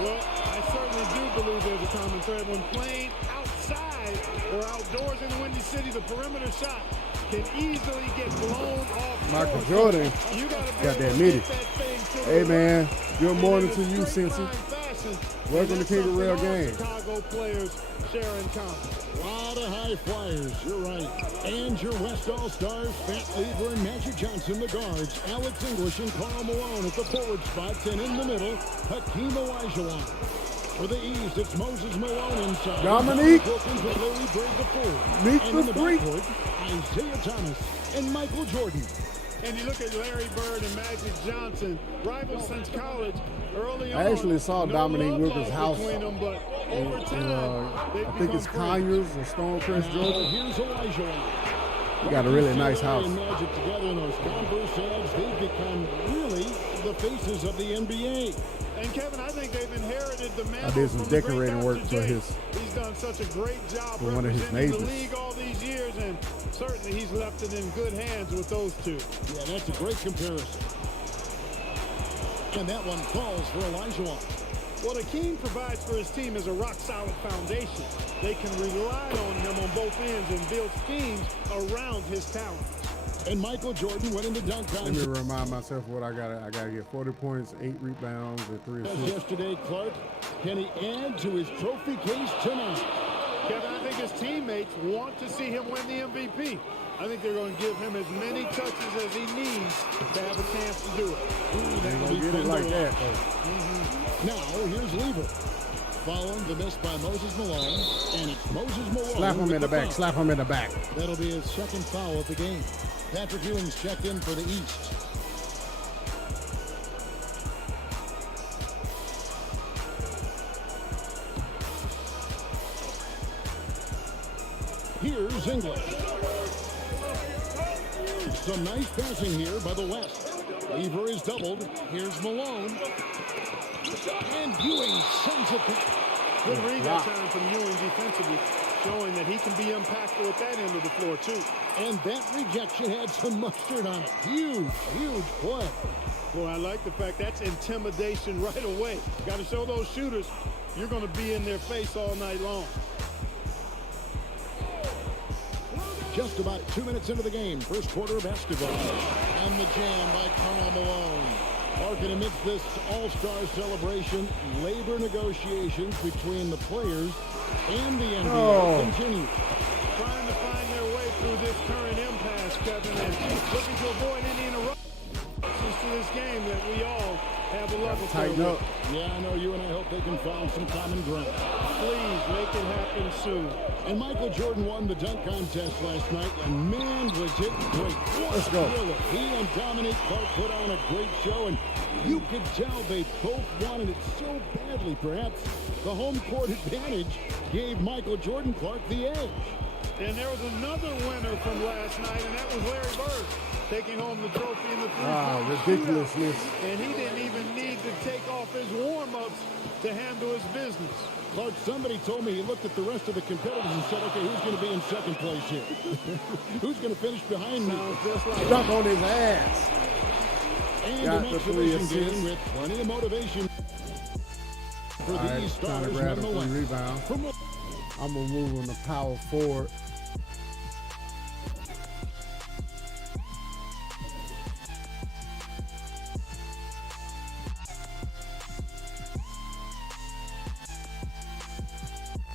Well, I certainly do believe there's a common thread. When playing outside or outdoors in the Windy City, the perimeter shot can easily get blown off. Michael course. Jordan You gotta be got able that to meeting. get that thing to Hey, the man, rim. good morning And to in a you, straight Cincy. line fashion. Welcome And to that's KingOfRellGamezs. something all Chicago players share in common. A lot of high flyers, you're right. And your West All-Stars, Fat Lever and Magic Johnson, the guards, Alex English and Karl Malone at the forward spots, and in the middle, Hakeem Olajuwon. For the East, it's Moses Malone inside. Dominique. Wilkins with Larry Bird the forward. Meet And in the the freak. backcourt, Isaiah Thomas and Michael Jordan. And you look at Larry Bird and Magic Johnson, rivals since college. Early on, I actually saw no Dominique love Wilkins' lost house between them, but over in, time, they've I think become it's friends. Conyers or Stonecrest, Now, Georgia. here's Olajuwon. You got a really nice Larry house. and Magic together in those Converse ads, they've become really the faces of the NBA. And Kevin, I think they've inherited the mantle. I did some from the great decorating Dr. work for J. his- He's done such a great job for one of his representing the neighbors. league all these years, and certainly he's left it in good hands with those two. Yeah, that's a great comparison. And that one falls for Olajuwon. What Hakeem provides for his team is a rock-solid foundation. They can rely on him on both ends and build schemes around his talent. And Michael Jordan went into dunk Let me contest remind myself what I gotta get 40 points, 8 rebounds, and 3 assists. yesterday. Clark, can he add to his trophy case tonight? Kevin, I think his teammates want to see him win the MVP. I think they're going to give him as many touches as he needs to have a chance to do it. Ain't gonna get it like that, though. Now, here's Lever. Following the miss by Moses Malone, and it's Moses Malone. Slap him with in the back, foul. slap him in the back. That'll be his second foul of the game. Patrick Ewing's checked in for the East. Here's English. Some nice passing here by the West. Lever is doubled. Here's Malone. And Ewing sends it. Good read that time from Ewing defensively, showing that he can be impactful at that end of the floor, too. And that rejection had some mustard on it. Huge, huge play. Boy, I like the fact that's intimidation right away. Got to show those shooters you're going to be in their face all night long. Just about 2 minutes into the game, first quarter of basketball. And the jam by Karl Malone. Marking amidst this all-star celebration, labor negotiations between the players and the NBA continue. Trying to find their way through this current impasse, Kevin, and looking to avoid any interruptions to this game that we all have a love affair Tighten with. up. Yeah, I know you and I hope they can find some common ground. Please make it happen soon. And Michael Jordan won the dunk contest last night, and man, was it great. Let's go. Thriller. He and Dominique Clark put on a great show, and you could tell they both wanted it so badly. Perhaps the home court advantage gave Michael Jordan Clark the edge. And there was another winner from last night, and that was Larry Bird, taking home the trophy in the three-point shootout. Ridiculousness. And he didn't even need to take off his warm-ups to handle his business. Clark, somebody told me he looked at the rest of the competitors and said, okay, who's going to be in second place here? Who's going to finish behind me? Sounds just like Stuck on his ass. And Got an the 3 exhibition game assists. with plenty of motivation for All right, these trying to stars grab a 3 nonetheless. rebound. From I'm gonna move him to power forward.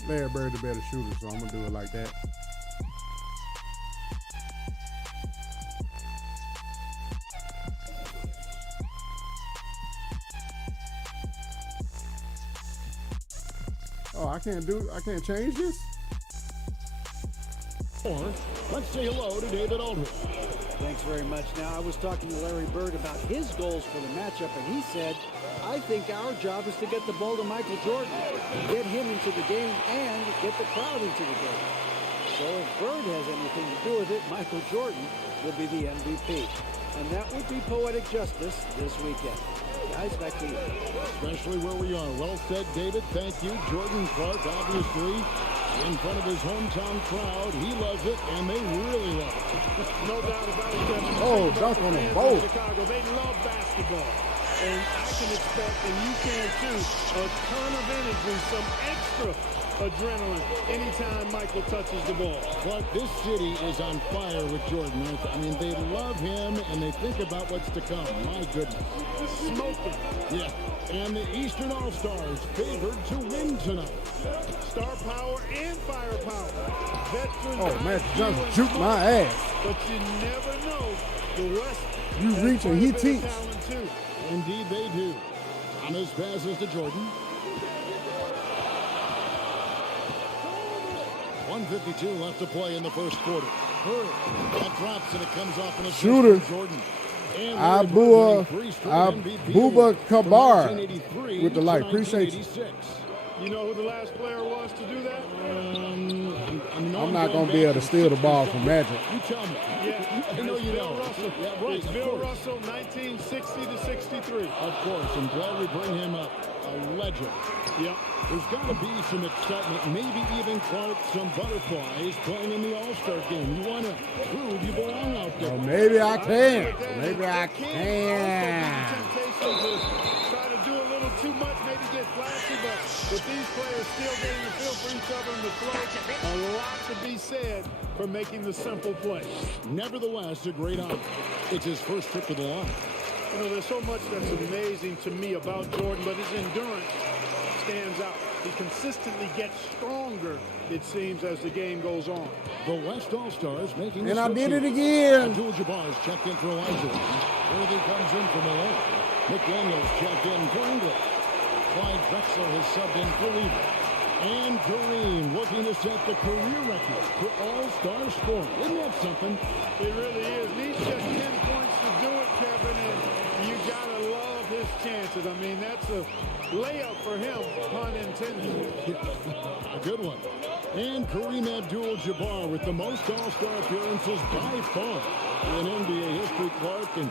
Larry Bird the better shooter, so I'm gonna do it like that. Oh, I can't change this? Let's say hello to David Aldridge. Thanks very much. Now, I was talking to Larry Bird about his goals for the matchup, and he said, I think our job is to get the ball to Michael Jordan, get him into the game, and get the crowd into the game. So if Bird has anything to do with it, Michael Jordan will be the MVP. And that would be poetic justice this weekend. Guys, back to you. Especially where we are. Well said, David. Thank you. Jordan Clark, obviously, in front of his hometown crowd. He loves it, and they really love it. No doubt about it, Kevin. Oh, dunk on them both. Chicago, they love basketball. And I can expect, and you can too, a ton of energy, some extra adrenaline anytime Michael touches the ball. But this city is on fire with Jordan. I mean, they love him, and they think about what's to come. My goodness. Smoking. Yeah. And the Eastern All-Stars favored to win tonight. Star power and firepower. Veterans. Oh, man, just juke my ass. But you never know. The West. You reach and he teach. Talent too. Indeed they do. Thomas passes to Jordan. 1:52 left to play in the first quarter. That drops and it comes off in a shooter. Jordan. Abuba Kabar with the light. Appreciate you. You know who the last player was to do that? I'm not going to be able to steal the ball from Magic. You tell me. Yeah, I know you know. Russell. Yeah, right, it's Bill Russell, 1960 to 63. Of course, I'm glad we bring him up. A legend. Yep. There's got to be some excitement, maybe even, Clark, some butterflies playing in the All-Star game. You want to prove you belong out there. Well, maybe I can. Maybe I can. Temptation to try to do a little too much, maybe get flashy, but with these players still getting the feel for each other in the flow, a lot to be said for making the simple play. Nevertheless, a great honor. It's his first trip to the line. You know, there's so much that's amazing to me about Jordan, but his endurance stands out. He consistently gets stronger, it seems, as the game goes on. The West All-Stars making And a I switch did it here. again. Abdul-Jabbar is checked in for Elijah. Worthy comes in for Malone. McDaniels checked in for English. Clyde Drexler has subbed in for Weaver. And Kareem looking to set the career record for All-Star scoring. Isn't that something? It really is. Needs just 10 points to do it, Kevin, and you gotta love his chances. I mean, that's a layup for him, pun intended. A good one. And Kareem Abdul-Jabbar with the most All-Star appearances by far in NBA history. Clark, and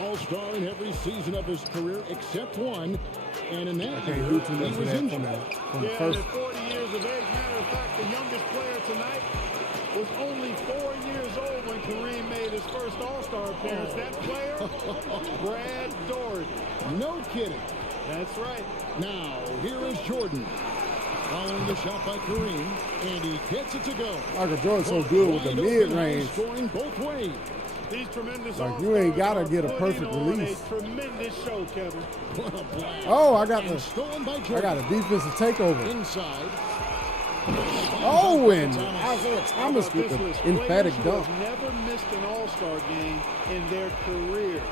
All-Star in every season of his career except one. And in that Can't year, do too much he of was that injured. from the Yeah, first. and at 40 years of age. Matter of fact, the youngest player tonight was only 4 years old when Kareem made his first All-Star appearance. That player, Brad Doherty. No kidding. That's right. Now, here is Jordan. Following the shot by Kareem, and he gets it to go. Michael Jordan's so good with the Wide open, mid-range. scoring both ways. These tremendous Like, you ain't gotta All-Stars get a are perfect putting on release. A tremendous show, Kevin. What a blast. Oh, I got And stolen by a Jordan. defensive takeover. Inside. Oh, and Isaiah Thomas with This the list, emphatic players who dunk. have never missed an All-Star game in their careers.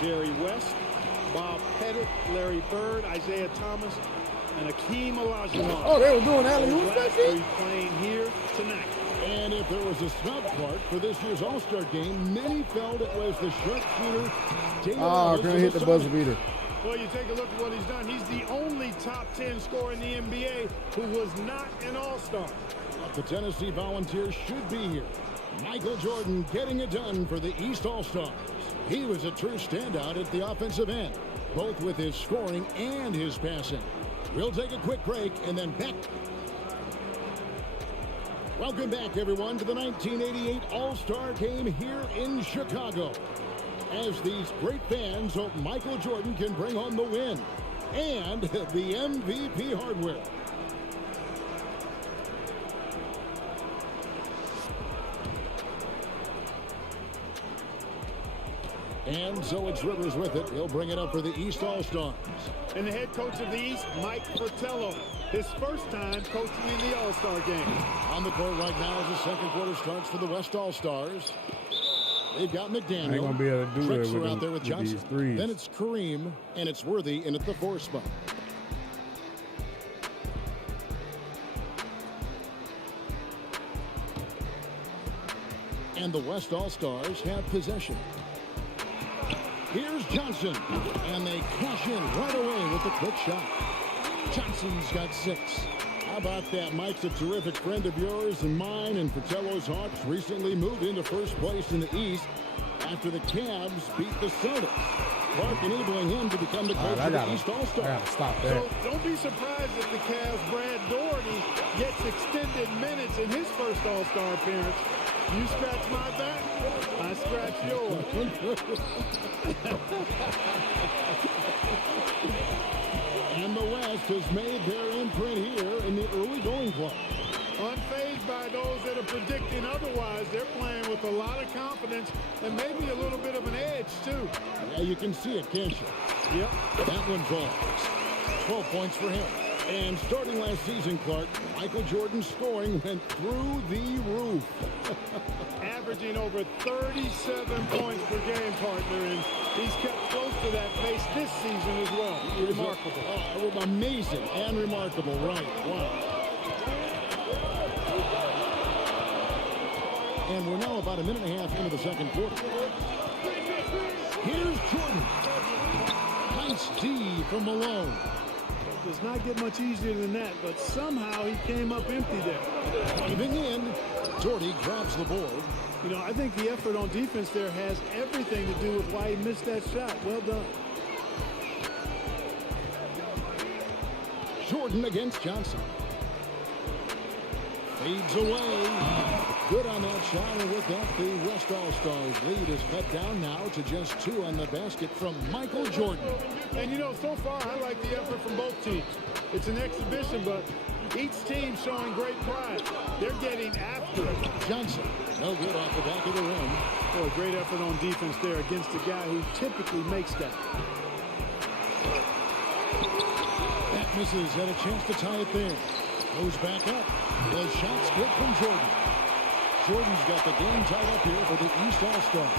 Jerry West, Bob Pettit, Larry Bird, Isaiah Thomas, and Akeem Olajuwon. Oh, they were doing alley-oops Those back last there? three playing here tonight. And if there was a snub, Clark, for this year's All-Star game, many felt it was the sharpshooter. Oh, couldn't hit the buzzer beater. Well, you take a look at what he's done. He's the only top 10 scorer in the NBA who was not an All-Star. The Tennessee Volunteers should be here. Michael Jordan getting it done for the East All-Stars. He was a true standout at the offensive end, both with his scoring and his passing. We'll take a quick break and then back. Welcome back, everyone, to the 1988 All-Star Game here in Chicago. As these great fans hope Michael Jordan can bring home the win and the MVP hardware. And so it's Rivers with it. He'll bring it up for the East All-Stars. And the head coach of the East, Mike Fratello. his first time coaching in the All-Star game. On the court right now as the second quarter starts for the West All-Stars. They've got McDaniel. Ain't gonna be able to do it Drexler with, out there with Johnson. these threes. Then it's Kareem, and it's Worthy in at the 4 spot. And the West All-Stars have possession. Here's Johnson, and they cash in right away with a quick shot. Johnson's got 6. How about that? Mike's a terrific friend of yours and mine, and Fratello's Hawks recently moved into first place in the East after the Cavs beat the Celtics. Clark enabling him to become the coach of the East All-Star. I gotta stop that. So don't be surprised if the Cavs' Brad Daugherty gets extended minutes in his first All-Star appearance. You scratch my back, I scratch yours. And the West has made their imprint here in the early going club. Unfazed by those that are predicting otherwise, they're playing with a lot of confidence and maybe a little bit of an edge, too. Yeah, you can see it, can't you? Yep. That one falls. 12 points for him. And starting last season, Clark, Michael Jordan's scoring went through the roof. Averaging over 37 points per game, partner, and he's kept close to that pace this season as well. Remarkable. Amazing and remarkable, right. Wow. And we're now about a minute and a half into the second quarter. Here's Jordan. Nice D from Malone. Does not get much easier than that, but somehow he came up empty there. Driving in, Doherty grabs the board. You know, I think the effort on defense there has everything to do with why he missed that shot. Well done. Jordan against Johnson. Fades away. Good on that shot, and with that, the West All-Stars lead is cut down now to just 2 on the basket from Michael Jordan. And, you know, so far, I like the effort from both teams. It's an exhibition, but each team showing great pride. They're getting after it. Johnson, no good off the back of the rim. Boy, great effort on defense there against a guy who typically makes that. That misses, and a chance to tie it there. Goes back up. The shot's good from Jordan. Jordan's got the game tied up here for the East All-Star.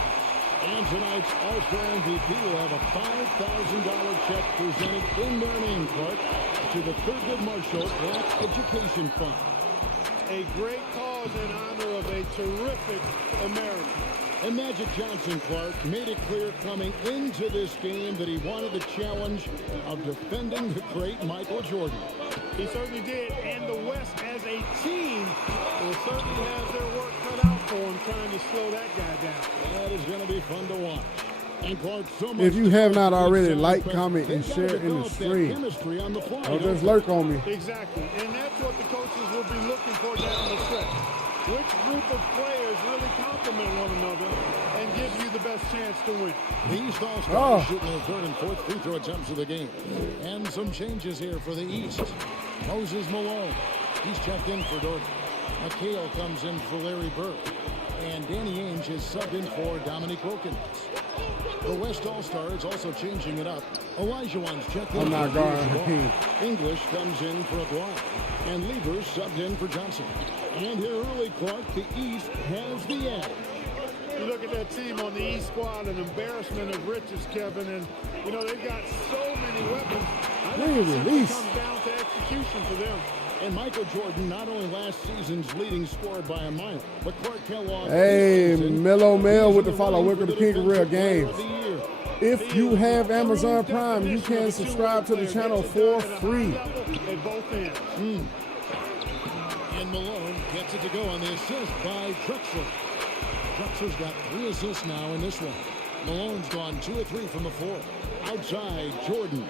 And tonight's All-Star MVP will have a $5,000 check presented in their name, Clark, to the Thurgood Marshall Black Education Fund. A great cause in honor of a terrific American. And Magic Johnson, Clark, made it clear coming into this game that he wanted the challenge of defending the great Michael Jordan. He certainly did, and the West as a team will certainly have their work cut out for him trying to slow that guy down. That is going to be fun to watch. And Clark, so much if you have not already, like, comment, and share in the stream. Or just lurk on me. Exactly, and that's what the coaches will be looking for down the stretch. Which group of players really complement one another and give you the best chance to win? The East All-Stars shooting their third and fourth free throw attempts of the game. And some changes here for the East. Moses Malone, he's checked in for Dorton. McHale comes in for Larry Bird. And Danny Ainge is subbed in for Dominique Wilkins. The West All-Stars also changing it up. Elijahwan's checked in. I'm not guarding Hakeem. English comes in for Aguilar. And Levers subbed in for Johnson. And here early, Clark, the East has the edge. You look at that team on the East squad, an embarrassment of riches, Kevin, and you know they've got so many weapons. I think it simply comes down to execution for them. And Michael Jordan, not only last season's leading scorer by a mile, but Clark Kellogg. Hey, Mellow Mel with the follow. Welcome to KingOfRellGamezs. If you have Amazon Prime, you can subscribe to the channel for free. At both ends. And Malone gets it to go on the assist by Drexler. Drexler's got 3 assists now in this one. Malone's gone 2 of 3 from the floor. Outside, Jordan.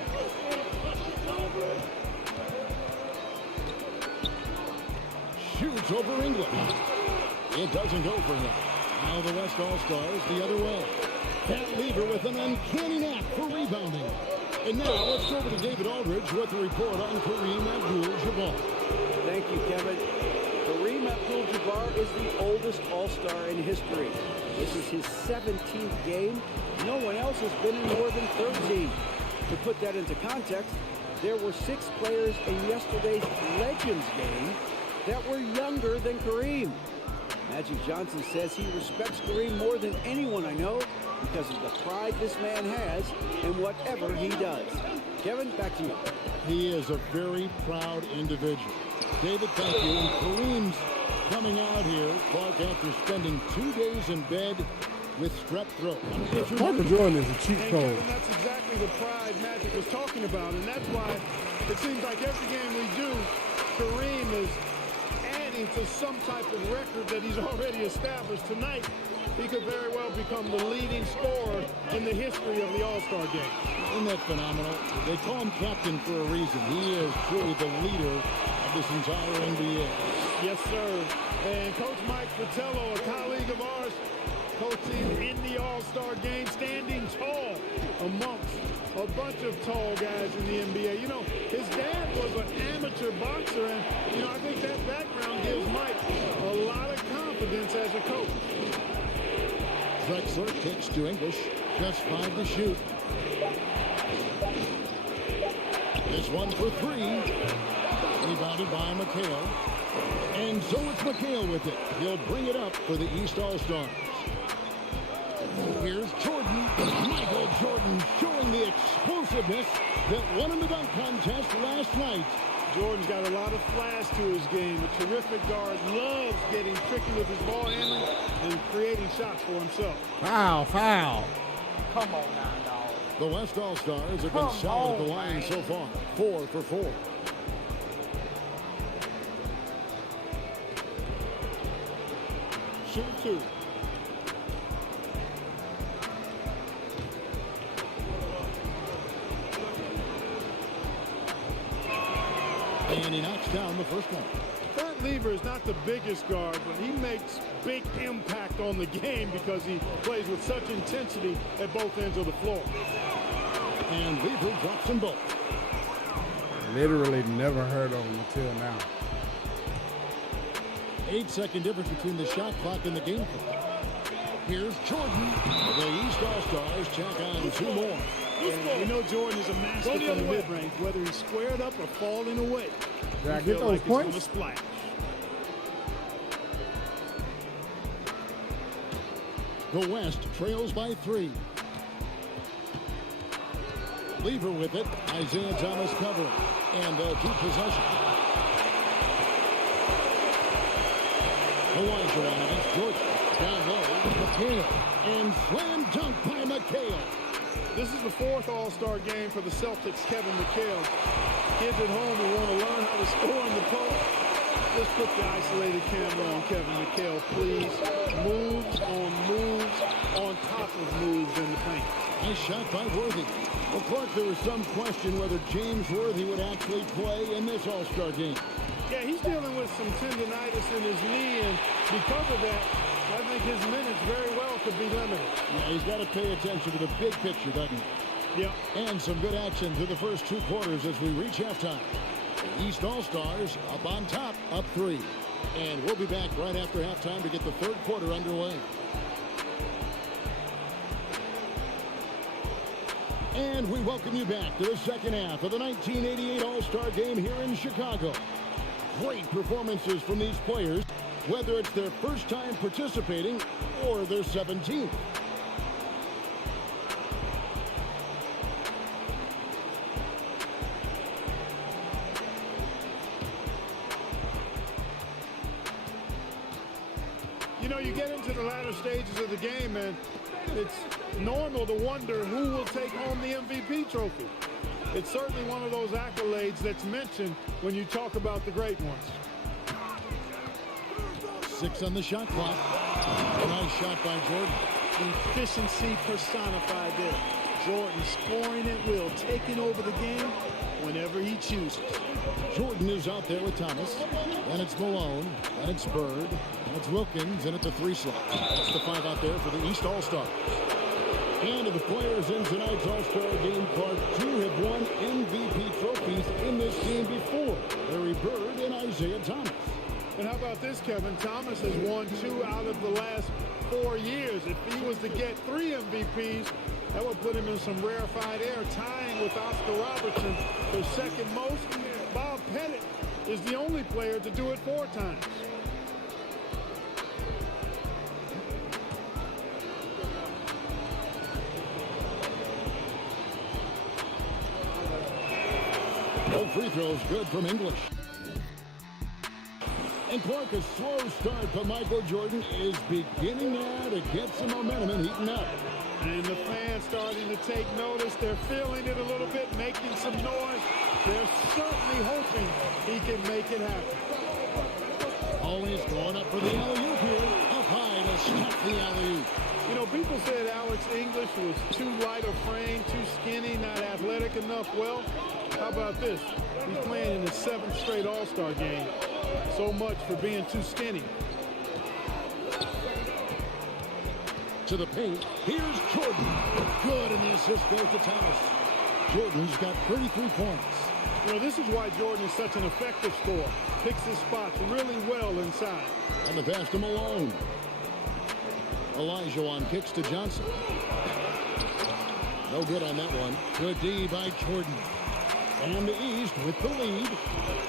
Shoots over English. It doesn't go for him. Now the West All-Stars the other way. Pat Lever with an uncanny knack for rebounding. And now let's go over to David Aldridge with a report on Kareem Abdul-Jabbar. Thank you, Kevin. Kareem Abdul-Jabbar is the oldest All-Star in history. This is his 17th game. No one else has been in more than 13. To put that into context, there were 6 players in yesterday's Legends game that were younger than Kareem. Magic Johnson says he respects Kareem more than anyone I know because of the pride this man has in whatever he does. Kevin, back to you. He is a very proud individual. David, thank you. And Kareem's coming out here, Clark, after spending 2 days in bed with strep throat. Michael Jordan is a cheat And code. Kevin, that's exactly the pride Magic was talking about, and that's why it seems like every game we do, Kareem is adding to some type of record that he's already established. Tonight, he could very well become the leading scorer in the history of the All-Star game. Isn't that phenomenal? They call him captain for a reason. He is truly the leader of this entire NBA. Yes, sir. And Coach Mike Fratello, a colleague of ours, coaching in the All-Star game, standing tall amongst a bunch of tall guys in the NBA. You know, his dad was an amateur boxer, and, you know, I think that background gives Mike a lot of confidence as a coach. Drexler kicks to English, just 5 to shoot. This one for 3. Rebounded by McHale. And so it's McHale with it. He'll bring it up for the East All-Stars. Here's Jordan. Michael Jordan showing the explosiveness that won in the dunk contest last night. Jordan's got a lot of flash to his game. A terrific guard, loves getting tricky with his ball handling and creating shots for himself. Foul. Come on now, dog. The West All-Stars have been solid at the line so far. 4 for 4. Shoot 2. And he knocks down the first one. Fred Lever is not the biggest guard, but he makes big impact on the game because he plays with such intensity at both ends of the floor. And Lever drops them both. Literally never heard of him until now. 8-second difference between the shot clock and the game clock. Here's Jordan. The East All-Stars check on 2 more. And we know Jordan is a master from the mid-range, whether he's squared up or falling away. Did I You get feel those like points? It's gonna splash. The West trails by 3. Lever with it. Isaiah Thomas covering. And deep possession. The wiser one against Jordan. Down low, McHale. And slam dunk by McHale. This is the 4th All-Star game for the Celtics, Kevin McHale. Kids at home who want to learn how to score in the post, just put the isolated camera on Kevin McHale, please. Moves on top of moves in the paint. Nice shot by Worthy. Well, Clark, there was some question whether James Worthy would actually play in this All-Star game. Yeah, he's dealing with some tendonitis in his knee, and because of that, I think his minutes very well could be limited. Yeah, he's got to pay attention to the big picture, doesn't he? Yeah. And some good action through the first 2 quarters as we reach halftime. The East All-Stars up on top, up 3. And we'll be back right after halftime to get the 3rd quarter underway. And we welcome you back to the second half of the 1988 All-Star Game here in Chicago. Great performances from these players, whether it's their first time participating or their 17th. You know, you get into the latter stages of the game, and it's normal to wonder who will take home the MVP trophy. It's certainly one of those accolades that's mentioned when you talk about the great ones. 6 on the shot clock. A nice shot by Jordan. Efficiency personified there. Jordan scoring at will, taking over the game whenever he chooses. Jordan is out there with Thomas. Then it's Malone. Then it's Bird. Then it's Wilkins. And it's a 3 slot. That's the 5 out there for the East All-Stars. And of the players in tonight's All-Star game, Clark, 2 have won MVP trophies in this game before. Larry Bird and Isaiah Thomas. And how about this, Kevin? Thomas has won 2 out of the last 4 years. If he was to get 3 MVPs, that would put him in some rarefied air, tying with Oscar Robertson for second most. Bob Pettit is the only player to do it 4 times. No free throws good from English. And Clark, a slow start, but Michael Jordan is beginning now to get some momentum and heating up. And the fans starting to take notice. They're feeling it a little bit, making some noise. They're certainly hoping he can make it happen. Always going up for the alley-oop here. Up high to stop the alley-oop. You know, people said Alex English was too light a frame, too skinny, not athletic enough. Well, how about this? He's playing in his 7th straight All-Star game. So much for being too skinny. To the paint. Here's Jordan. Good, and the assist goes to Thomas. Jordan's got 33 points. You know, this is why Jordan is such an effective scorer. Picks his spots really well inside. And the pass to Malone. Olajuwon kicks to Johnson. No good on that one. Good D by Jordan. And the East with the lead.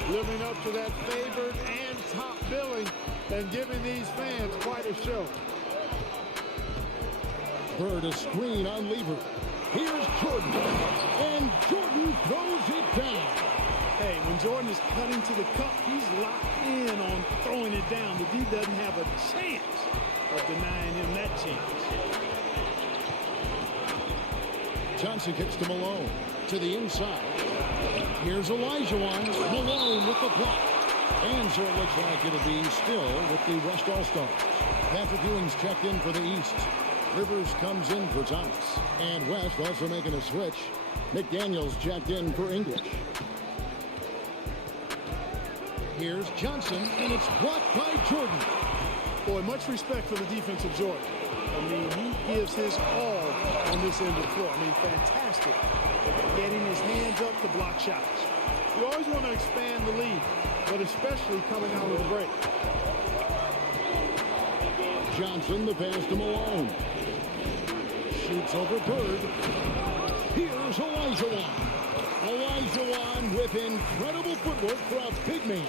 Living up to that favored and top billing and giving these fans quite a show. Bird a screen on Lever. Here's Jordan. And Jordan throws it down. Hey, when Jordan is cutting to the cup, he's locked in on throwing it down. The D doesn't have a chance of denying him that chance. Johnson kicks to Malone. To the inside. Here's Olajuwon. Malone with the block. And so it looks like it'll be still with the West All-Stars. Patrick Ewing's checked in for the East. Rivers comes in for Thomas. And West also making a switch. McDaniels checked in for English. Here's Johnson, and it's blocked by Jordan. Boy, much respect for the defensive Jordan. I mean, he gives his all on this end of the floor. I mean, fantastic. Getting his hands up to block shots. You always want to expand the lead, but especially coming out of the break. Johnson, the pass to Malone. Shoots over Bird. Here's Olajuwon. Olajuwon with incredible footwork for a big man.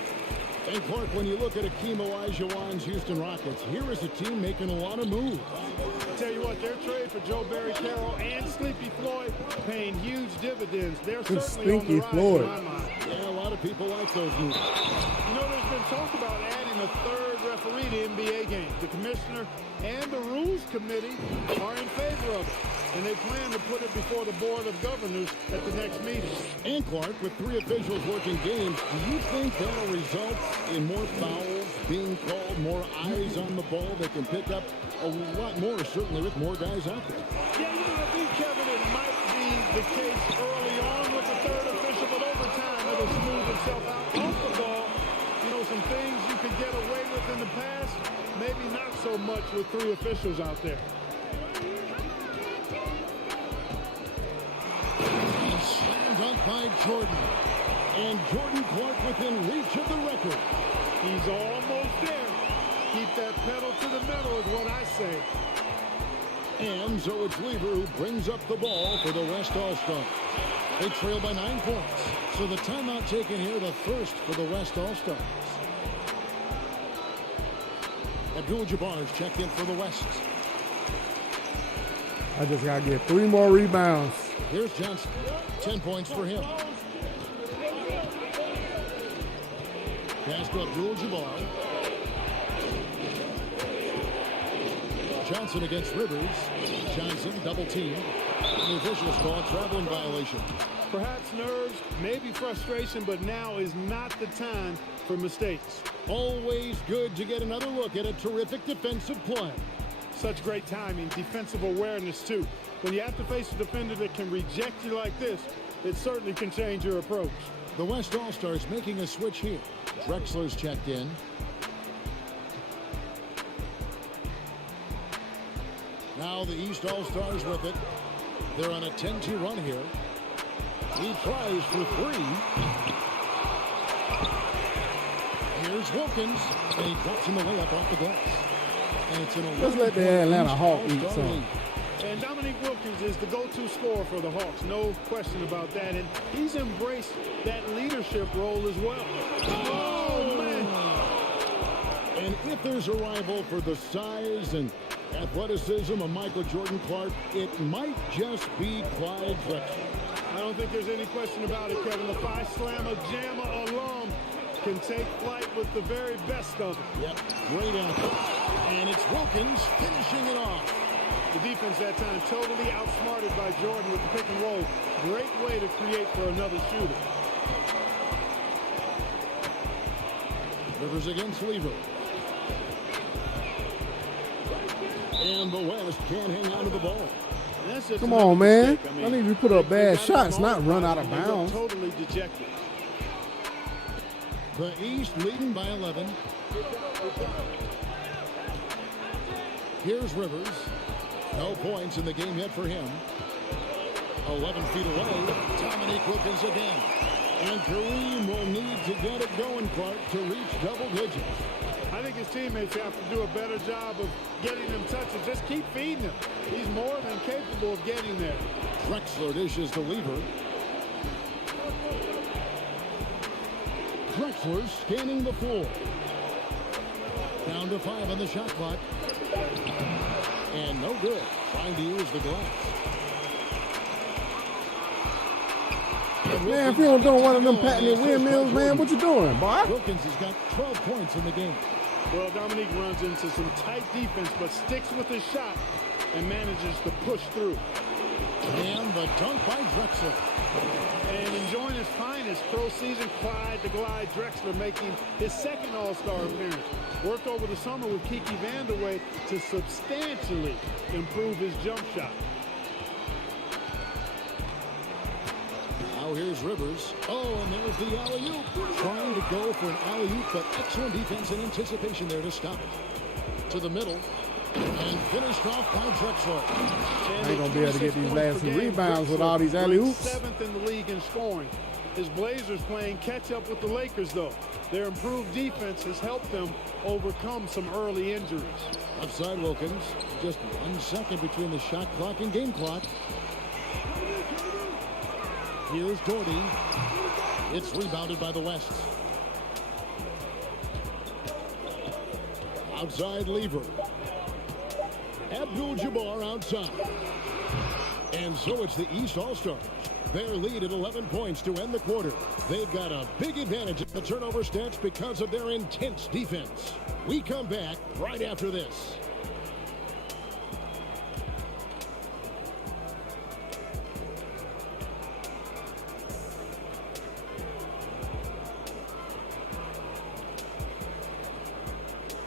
And Clark, when you look at Akeem Olajuwon's Houston Rockets, here is a team making a lot of moves. I tell you what, their trade for Joe Barry Carroll and Sleepy Floyd paying huge dividends. They're certainly on the rise in my mind. Yeah, a lot of people like those moves. You know, there's been talk about adding a 3rd referee to NBA games. The commissioner and the rules committee are in favor of it. And they plan to put it before the Board of Governors at the next meeting. And Clark, with 3 officials working games, do you think that'll result in more fouls being called, more eyes on the ball that can pick up a lot more, certainly with more guys out there? Yeah, you know, I think, Kevin, it might be the case early on with the 3rd official, but over time it'll smooth itself out off the ball. You know, some things you could get away with in the past, maybe not so much with 3 officials out there. Slam dunk by Jordan. And Jordan Clark within reach of the record. He's almost there. Keep that pedal to the metal is what I say. And so it's Lever who brings up the ball for the West All-Stars. They trail by 9 points. So the timeout taken here, the first for the West All-Stars. Abdul-Jabbar is checked in for the West. I just got to get 3 more rebounds. Here's Johnson. 10 points for him. Pass to Abdul-Jabbar. Johnson against Rivers. Johnson double team. The officials call a traveling violation. Perhaps nerves, maybe frustration, but now is not the time for mistakes. Always good to get another look at a terrific defensive play. Such great timing, defensive awareness too. When you have to face a defender that can reject you like this, it certainly can change your approach. The West All-Stars making a switch here. Drexler's checked in. Now the East All-Stars with it. They're on a 10-2 run here. He tries for 3. Here's Here's Wilkins, and he drops in the layup off the glass. And it's an Let's let the Atlanta Hawk eat All-Star some. lead. And Dominique Wilkins is the go-to scorer for the Hawks, no question about that. And he's embraced that leadership role as well. Oh, man. And if there's a rival for the size and athleticism of Michael Jordan Clark, it might just be Clyde Drexler. I don't think there's any question about it, Kevin. The Phi Slamma Jamma alum can take flight with the very best of them. Yep, great effort. And it's Wilkins finishing it off. The defense that time totally outsmarted by Jordan with the pick and roll. Great way to create for another shooter. Rivers against Lever. And the West can't hang on to the ball. And that's just Come another on, man. mistake. I need to put up they bad got shots, the not ball run out of and they look bounds. Totally dejected. The East leading by 11. Here's Rivers. No points in the game yet for him. 11 feet away. Dominique Wilkins again. And Kareem will need to get it going, Clark, to reach double digits. I think his teammates have to do a better job of getting him touches. Just keep feeding him. He's more than capable of getting there. Drexler dishes to Lever. Drexler scanning the floor. Down to 5 on the shot clock. And no good. Trying to use the glass. Man, if you don't do one of them patented windmills, man, what you doing, boy? Wilkins has got 12 points in the game. Well, Dominique runs into some tight defense, but sticks with his shot and manages to push through. And the dunk by Drexler. And enjoying his finest pro season, Clyde the Glide Drexler making his second All-Star appearance. Worked over the summer with Kiki Vandeweghe to substantially improve his jump shot. Now here's Rivers. Oh, and there's the alley-oop. Trying to go for an alley-oop, but excellent defense and anticipation there to stop it. To the middle. And finished off by Drexler. I ain't gonna be able to get these last two rebounds with all these alley-oops. 7th in the league in scoring. His Blazers playing catch-up with the Lakers, though. Their improved defense has helped them overcome some early injuries. Outside Wilkins. Just 1 second between the shot clock and game clock. Here's Doherty. It's rebounded by the West. Outside Lever. Abdul-Jabbar outside. And so it's the East All-Stars. Their lead at 11 points to end the quarter. They've got a big advantage in the turnover stats because of their intense defense. We come back right after this.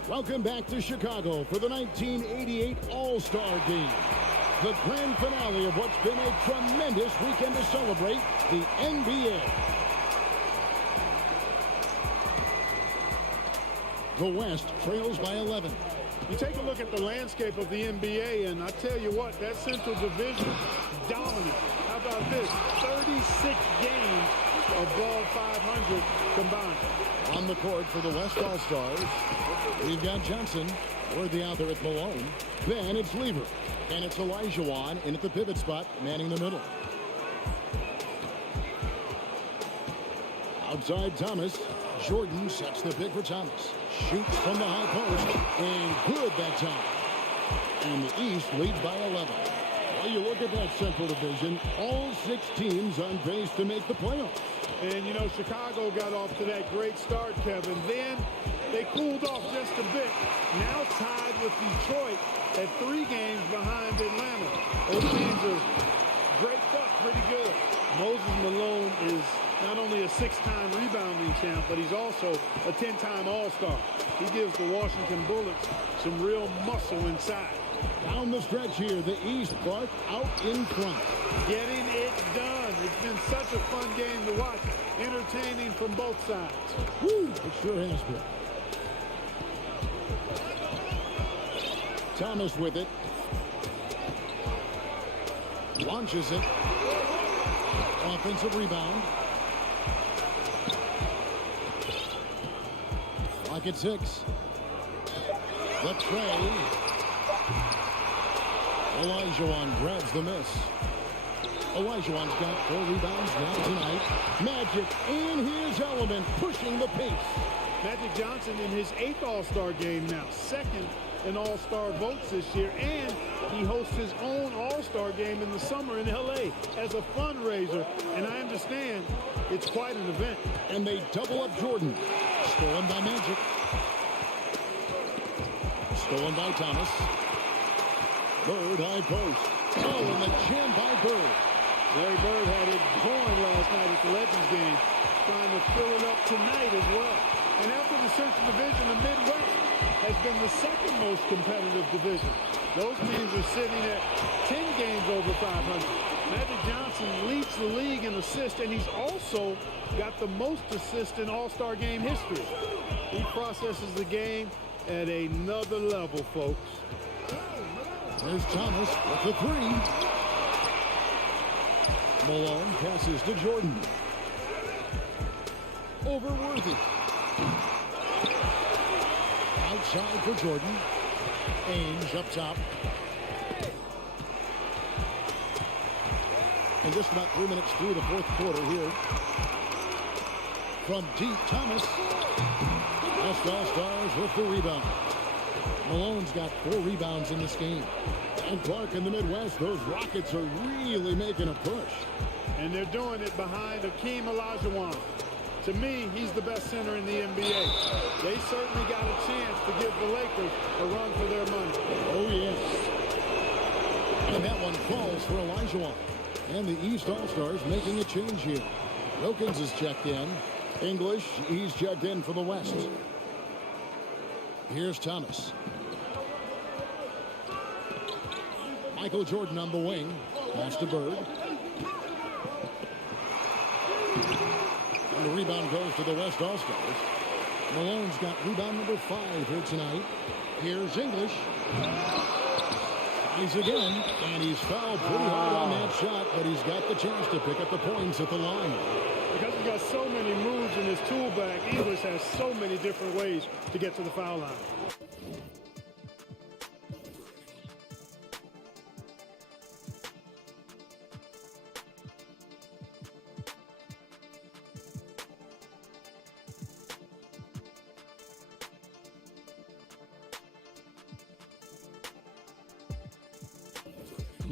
Welcome back to Chicago for the 1988 All-Star Game. The grand finale of what's been a tremendous weekend to celebrate the NBA. The West trails by 11. You take a look at the landscape of the NBA, and I tell you what, that Central Division, dominant. How about this? 36 games above 500 combined. On the court for the West All-Stars, we've got Johnson. Worthy out there at Malone. Then it's Lever. And it's Olajuwon in at the pivot spot, manning the middle. Outside Thomas. Jordan sets the pick for Thomas. Shoots from the high post. And good that time. And the East leads by 11. Well, you look at that Central Division. All 6 teams on pace to make the playoffs. And, you know, Chicago got off to that great start, Kevin. Then they cooled off just a bit. Now tied with Detroit at 3 games behind Atlanta. Those teams are draped up pretty good. Moses Malone is not only a 6-time rebounding champ, but he's also a 10-time All-Star. He gives the Washington Bullets some real muscle inside. Down the stretch here, the East, Clark, out in front. Getting it done. It's been such a fun game to watch. Entertaining from both sides. Woo, it sure has been. Thomas with it. Launches it. Offensive rebound. Clock at 6. The tray. Olajuwon grabs the miss. Olajuwon's got 4 rebounds now tonight. Magic in his element, pushing the pace. Magic Johnson in his 8th All-Star game now, 2nd in All-Star votes this year, and he hosts his own All-Star game in the summer in LA as a fundraiser, and I understand it's quite an event. And they double up Jordan. Stolen by Magic. Stolen by Thomas. Bird high post. Oh, and the jam by Bird. Larry Bird had it going last night at the Legends game, trying to fill it up tonight as well. And after the Central Division, the Midwest has been the 2nd most competitive division. Those teams are sitting at 10 games over 500. Magic Johnson leads the league in assists, and he's also got the most assists in All-Star game history. He processes the game at another level, folks. There's Thomas with the 3. Malone passes to Jordan. Over Worthy. Outside for Jordan. Ainge up top. And just about 3 minutes through the 4th quarter here. From deep, Thomas. West All-Stars with the rebound. Malone's got 4 rebounds in this game. And Clark in the Midwest, those Rockets are really making a push. And they're doing it behind Hakeem Olajuwon. To me, he's the best center in the NBA. They certainly got a chance to give the Lakers a run for their money. Oh, yes. And that one falls for Olajuwon. And the East All-Stars making a change here. Wilkins is checked in. English, he's checked in for the West. Here's Thomas. Michael Jordan on the wing. Pass to Bird. And the rebound goes to the West All-Stars. Malone's got rebound number 5 here tonight. Here's English. He's again, and he's fouled pretty hard on that shot, but he's got the chance to pick up the points at the line. Because he's got so many moves in his tool bag, English has so many different ways to get to the foul line.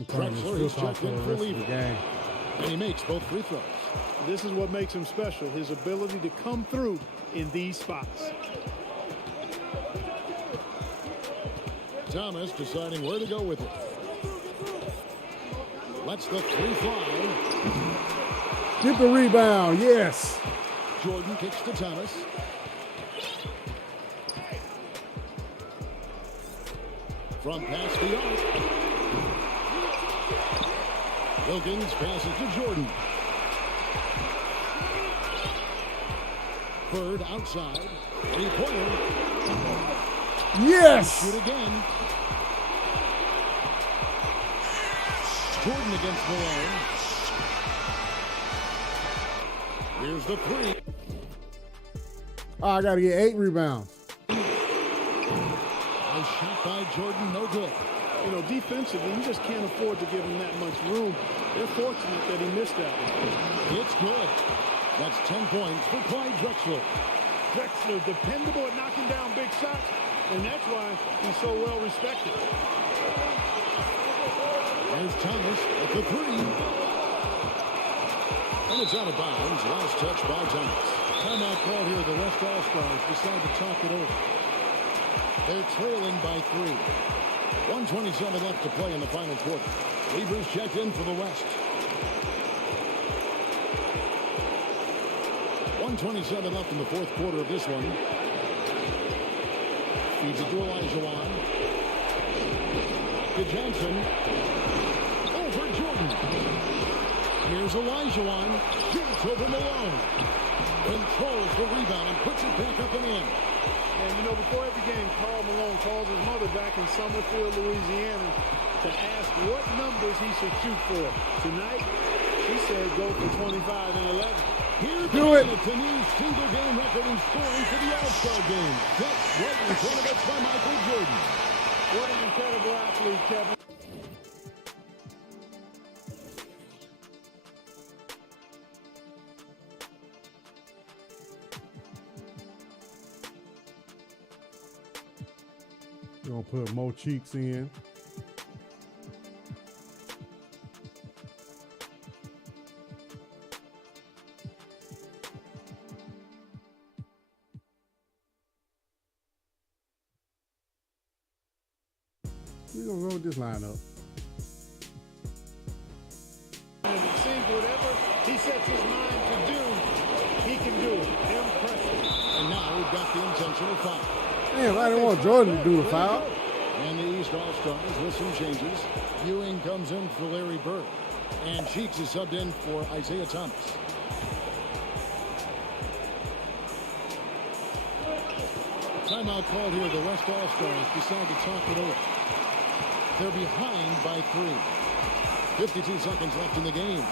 Drexler is checked in for leaving. And he makes both free throws. This is what makes him special, his ability to come through in these spots. Thomas deciding where to go with it. Lets the 3 fly. Get the rebound, yes. Jordan kicks to Thomas. From past the arc. Wilkins passes to Jordan. Bird outside. 3-pointer. Yes! Shoot again. Jordan against Malone. Here's the 3. Oh, I got to get 8 rebounds. A shot by Jordan, no good. You know, defensively, you just can't afford to give him that much room. They're fortunate that he missed that one. It's good. That's 10 points for Clyde Drexler. Drexler, dependable at knocking down big shots, and that's why he's so well respected. There's Thomas at the 3. And it's out of bounds. Last touch by Thomas. Timeout call here. The West All-Stars decide to talk it over. They're trailing by 3. 1:27 left to play in the final quarter. Weaver's checked in for the West. 1:27 left in the 4th quarter of this one. Feeds it to Olajuwon. To Johnson. Over Jordan. Here's Olajuwon. Shoots over Malone. Controls the rebound and puts it back up and in. And, you know, before every game, Karl Malone calls his mother back in Summerfield, Louisiana, to ask what numbers he should shoot for. Tonight, she said go for 25 and 11. Here's Do it. It's a new single-game record in scoring for the All-Star game. Set right in front of us by Michael Jordan. What an incredible athlete, Kevin. We're gonna put more cheeks in. We're gonna go with this lineup. And it seems whatever he sets his mind to do, he can do it. Impressive. And now we've got the intentional foul. Damn, I didn't want Jordan to do the foul. And the East All-Stars with some changes. Ewing comes in for Larry Bird. And Cheeks is subbed in for Isaiah Thomas. Timeout called here. The West All-Stars decide to talk it over. They're behind by 3. 52 seconds left in the game.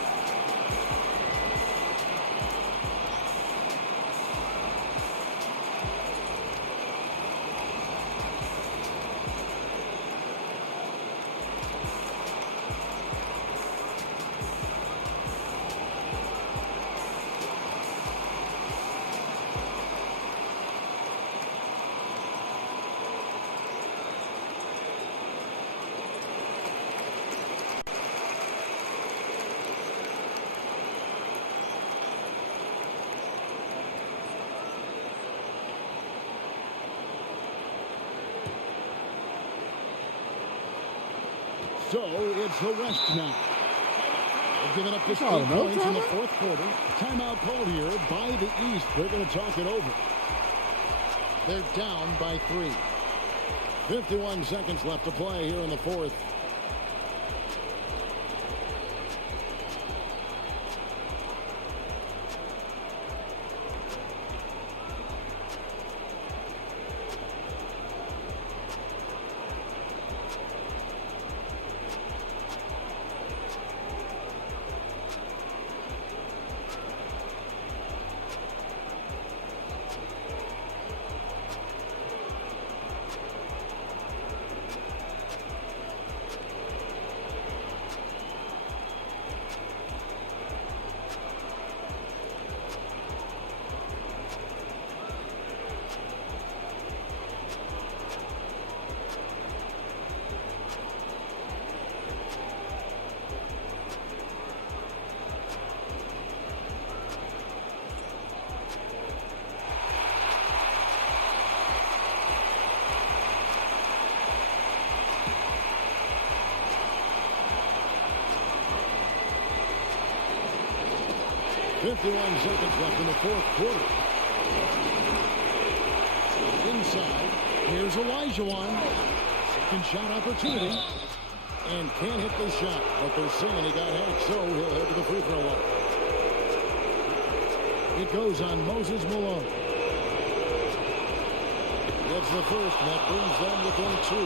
So it's the West now. They've given up just 8 points in the fourth quarter. Timeout called here by the East. They're going to talk it over. They're down by 3. 51 seconds left to play here in the fourth. .51 seconds left in the fourth quarter. Inside, here's Olajuwon. Second shot opportunity. And can't hit the shot, but they're saying he got hacked, so he'll head to the free throw line. It goes on Moses Malone. Gets the first, and that brings them within 2.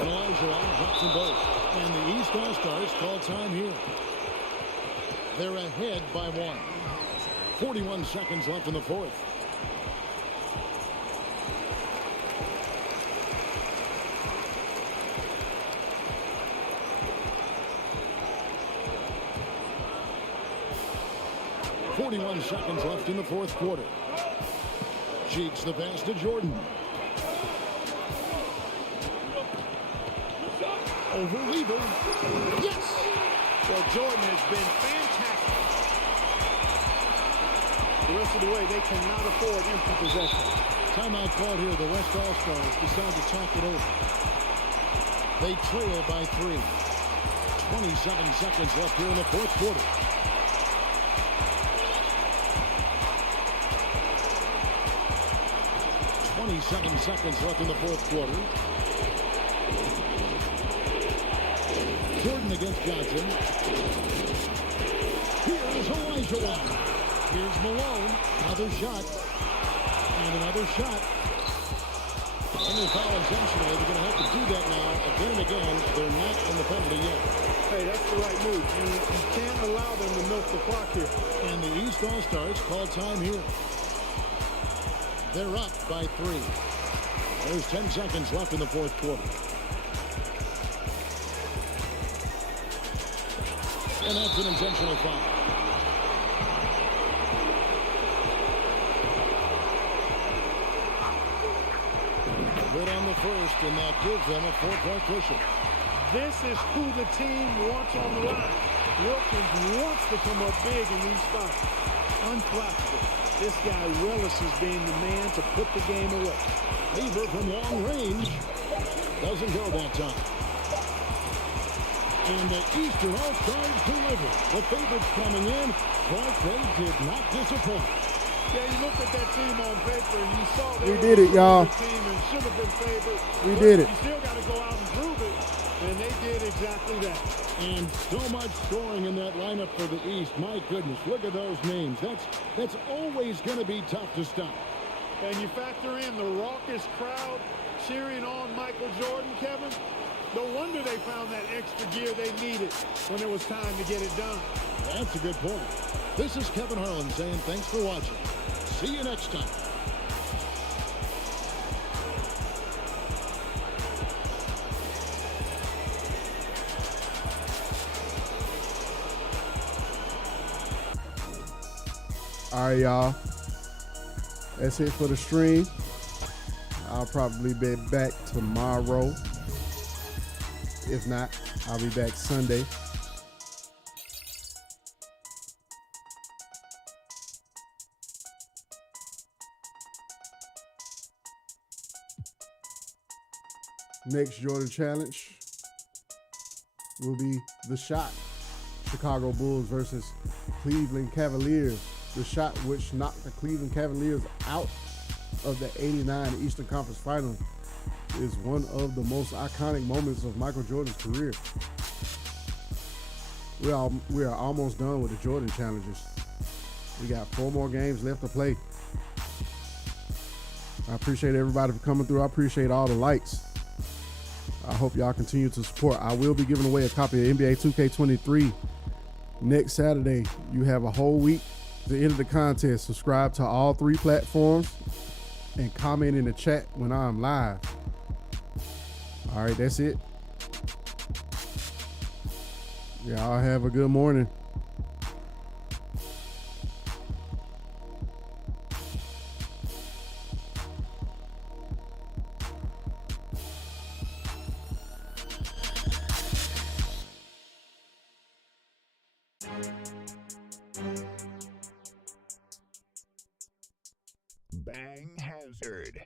And Olajuwon drops them both. And the East All-Stars call time here. They're ahead by 1. 41 seconds left in the fourth. .41 seconds left in the fourth quarter. Cheeks the pass to Jordan. Over Weaver. Yes! Well, Jordan has been fantastic. The rest of the way, they cannot afford empty possession. Timeout called here. The West All-Stars decide to talk it over. They trail by 3. 27 seconds left here in the fourth quarter. .27 seconds left in the fourth quarter. Jordan against Johnson. Here's Olajuwon. Here's Malone. Another shot. And another shot. And the foul intentionally. They're going to have to do that now. Again and again. They're not in the penalty yet. Hey, that's the right move. You can't allow them to milk the clock here. And the East All-Stars call time here. They're up by 3. There's 10 seconds left in the fourth quarter. And that's an intentional foul. Good on the first, and that gives them a 4-point cushion. This is who the team wants on the line. Wilkins wants to come up big in these spots. Unflappable. This guy relishes being the man to put the game away. Lever from long range. Doesn't go that time. And the Eastern All-Stars deliver. The favorites coming in, but they did not disappoint. Yeah, you looked at that team on paper and you saw they We did it, y'all. team and should have been favored. We did it. You still got to go out and prove it, and they did exactly that. And so much scoring in that lineup for the East. My goodness, look at those names. That's always going to be tough to stop. And you factor in the raucous crowd cheering on Michael Jordan, Kevin. No wonder they found that extra gear they needed when it was time to get it done. That's a good point. This is Kevin Harlan saying thanks for watching. See you next time. All right, y'all. That's it for the stream. I'll probably be back tomorrow. If not, I'll be back Sunday. Next Jordan Challenge will be The Shot. Chicago Bulls versus Cleveland Cavaliers. The Shot, which knocked the Cleveland Cavaliers out of the '89 Eastern Conference Finals, is one of the most iconic moments of Michael Jordan's career. We are almost done with the Jordan challenges. We got 4 more games left to play. I appreciate everybody for coming through. I appreciate all the likes. I hope y'all continue to support. I will be giving away a copy of NBA 2K23 next Saturday. You have a whole week to enter the contest. Subscribe to all 3 platforms and comment in the chat when I'm live. All right, that's it. Y'all have a good morning. Bang Hazard.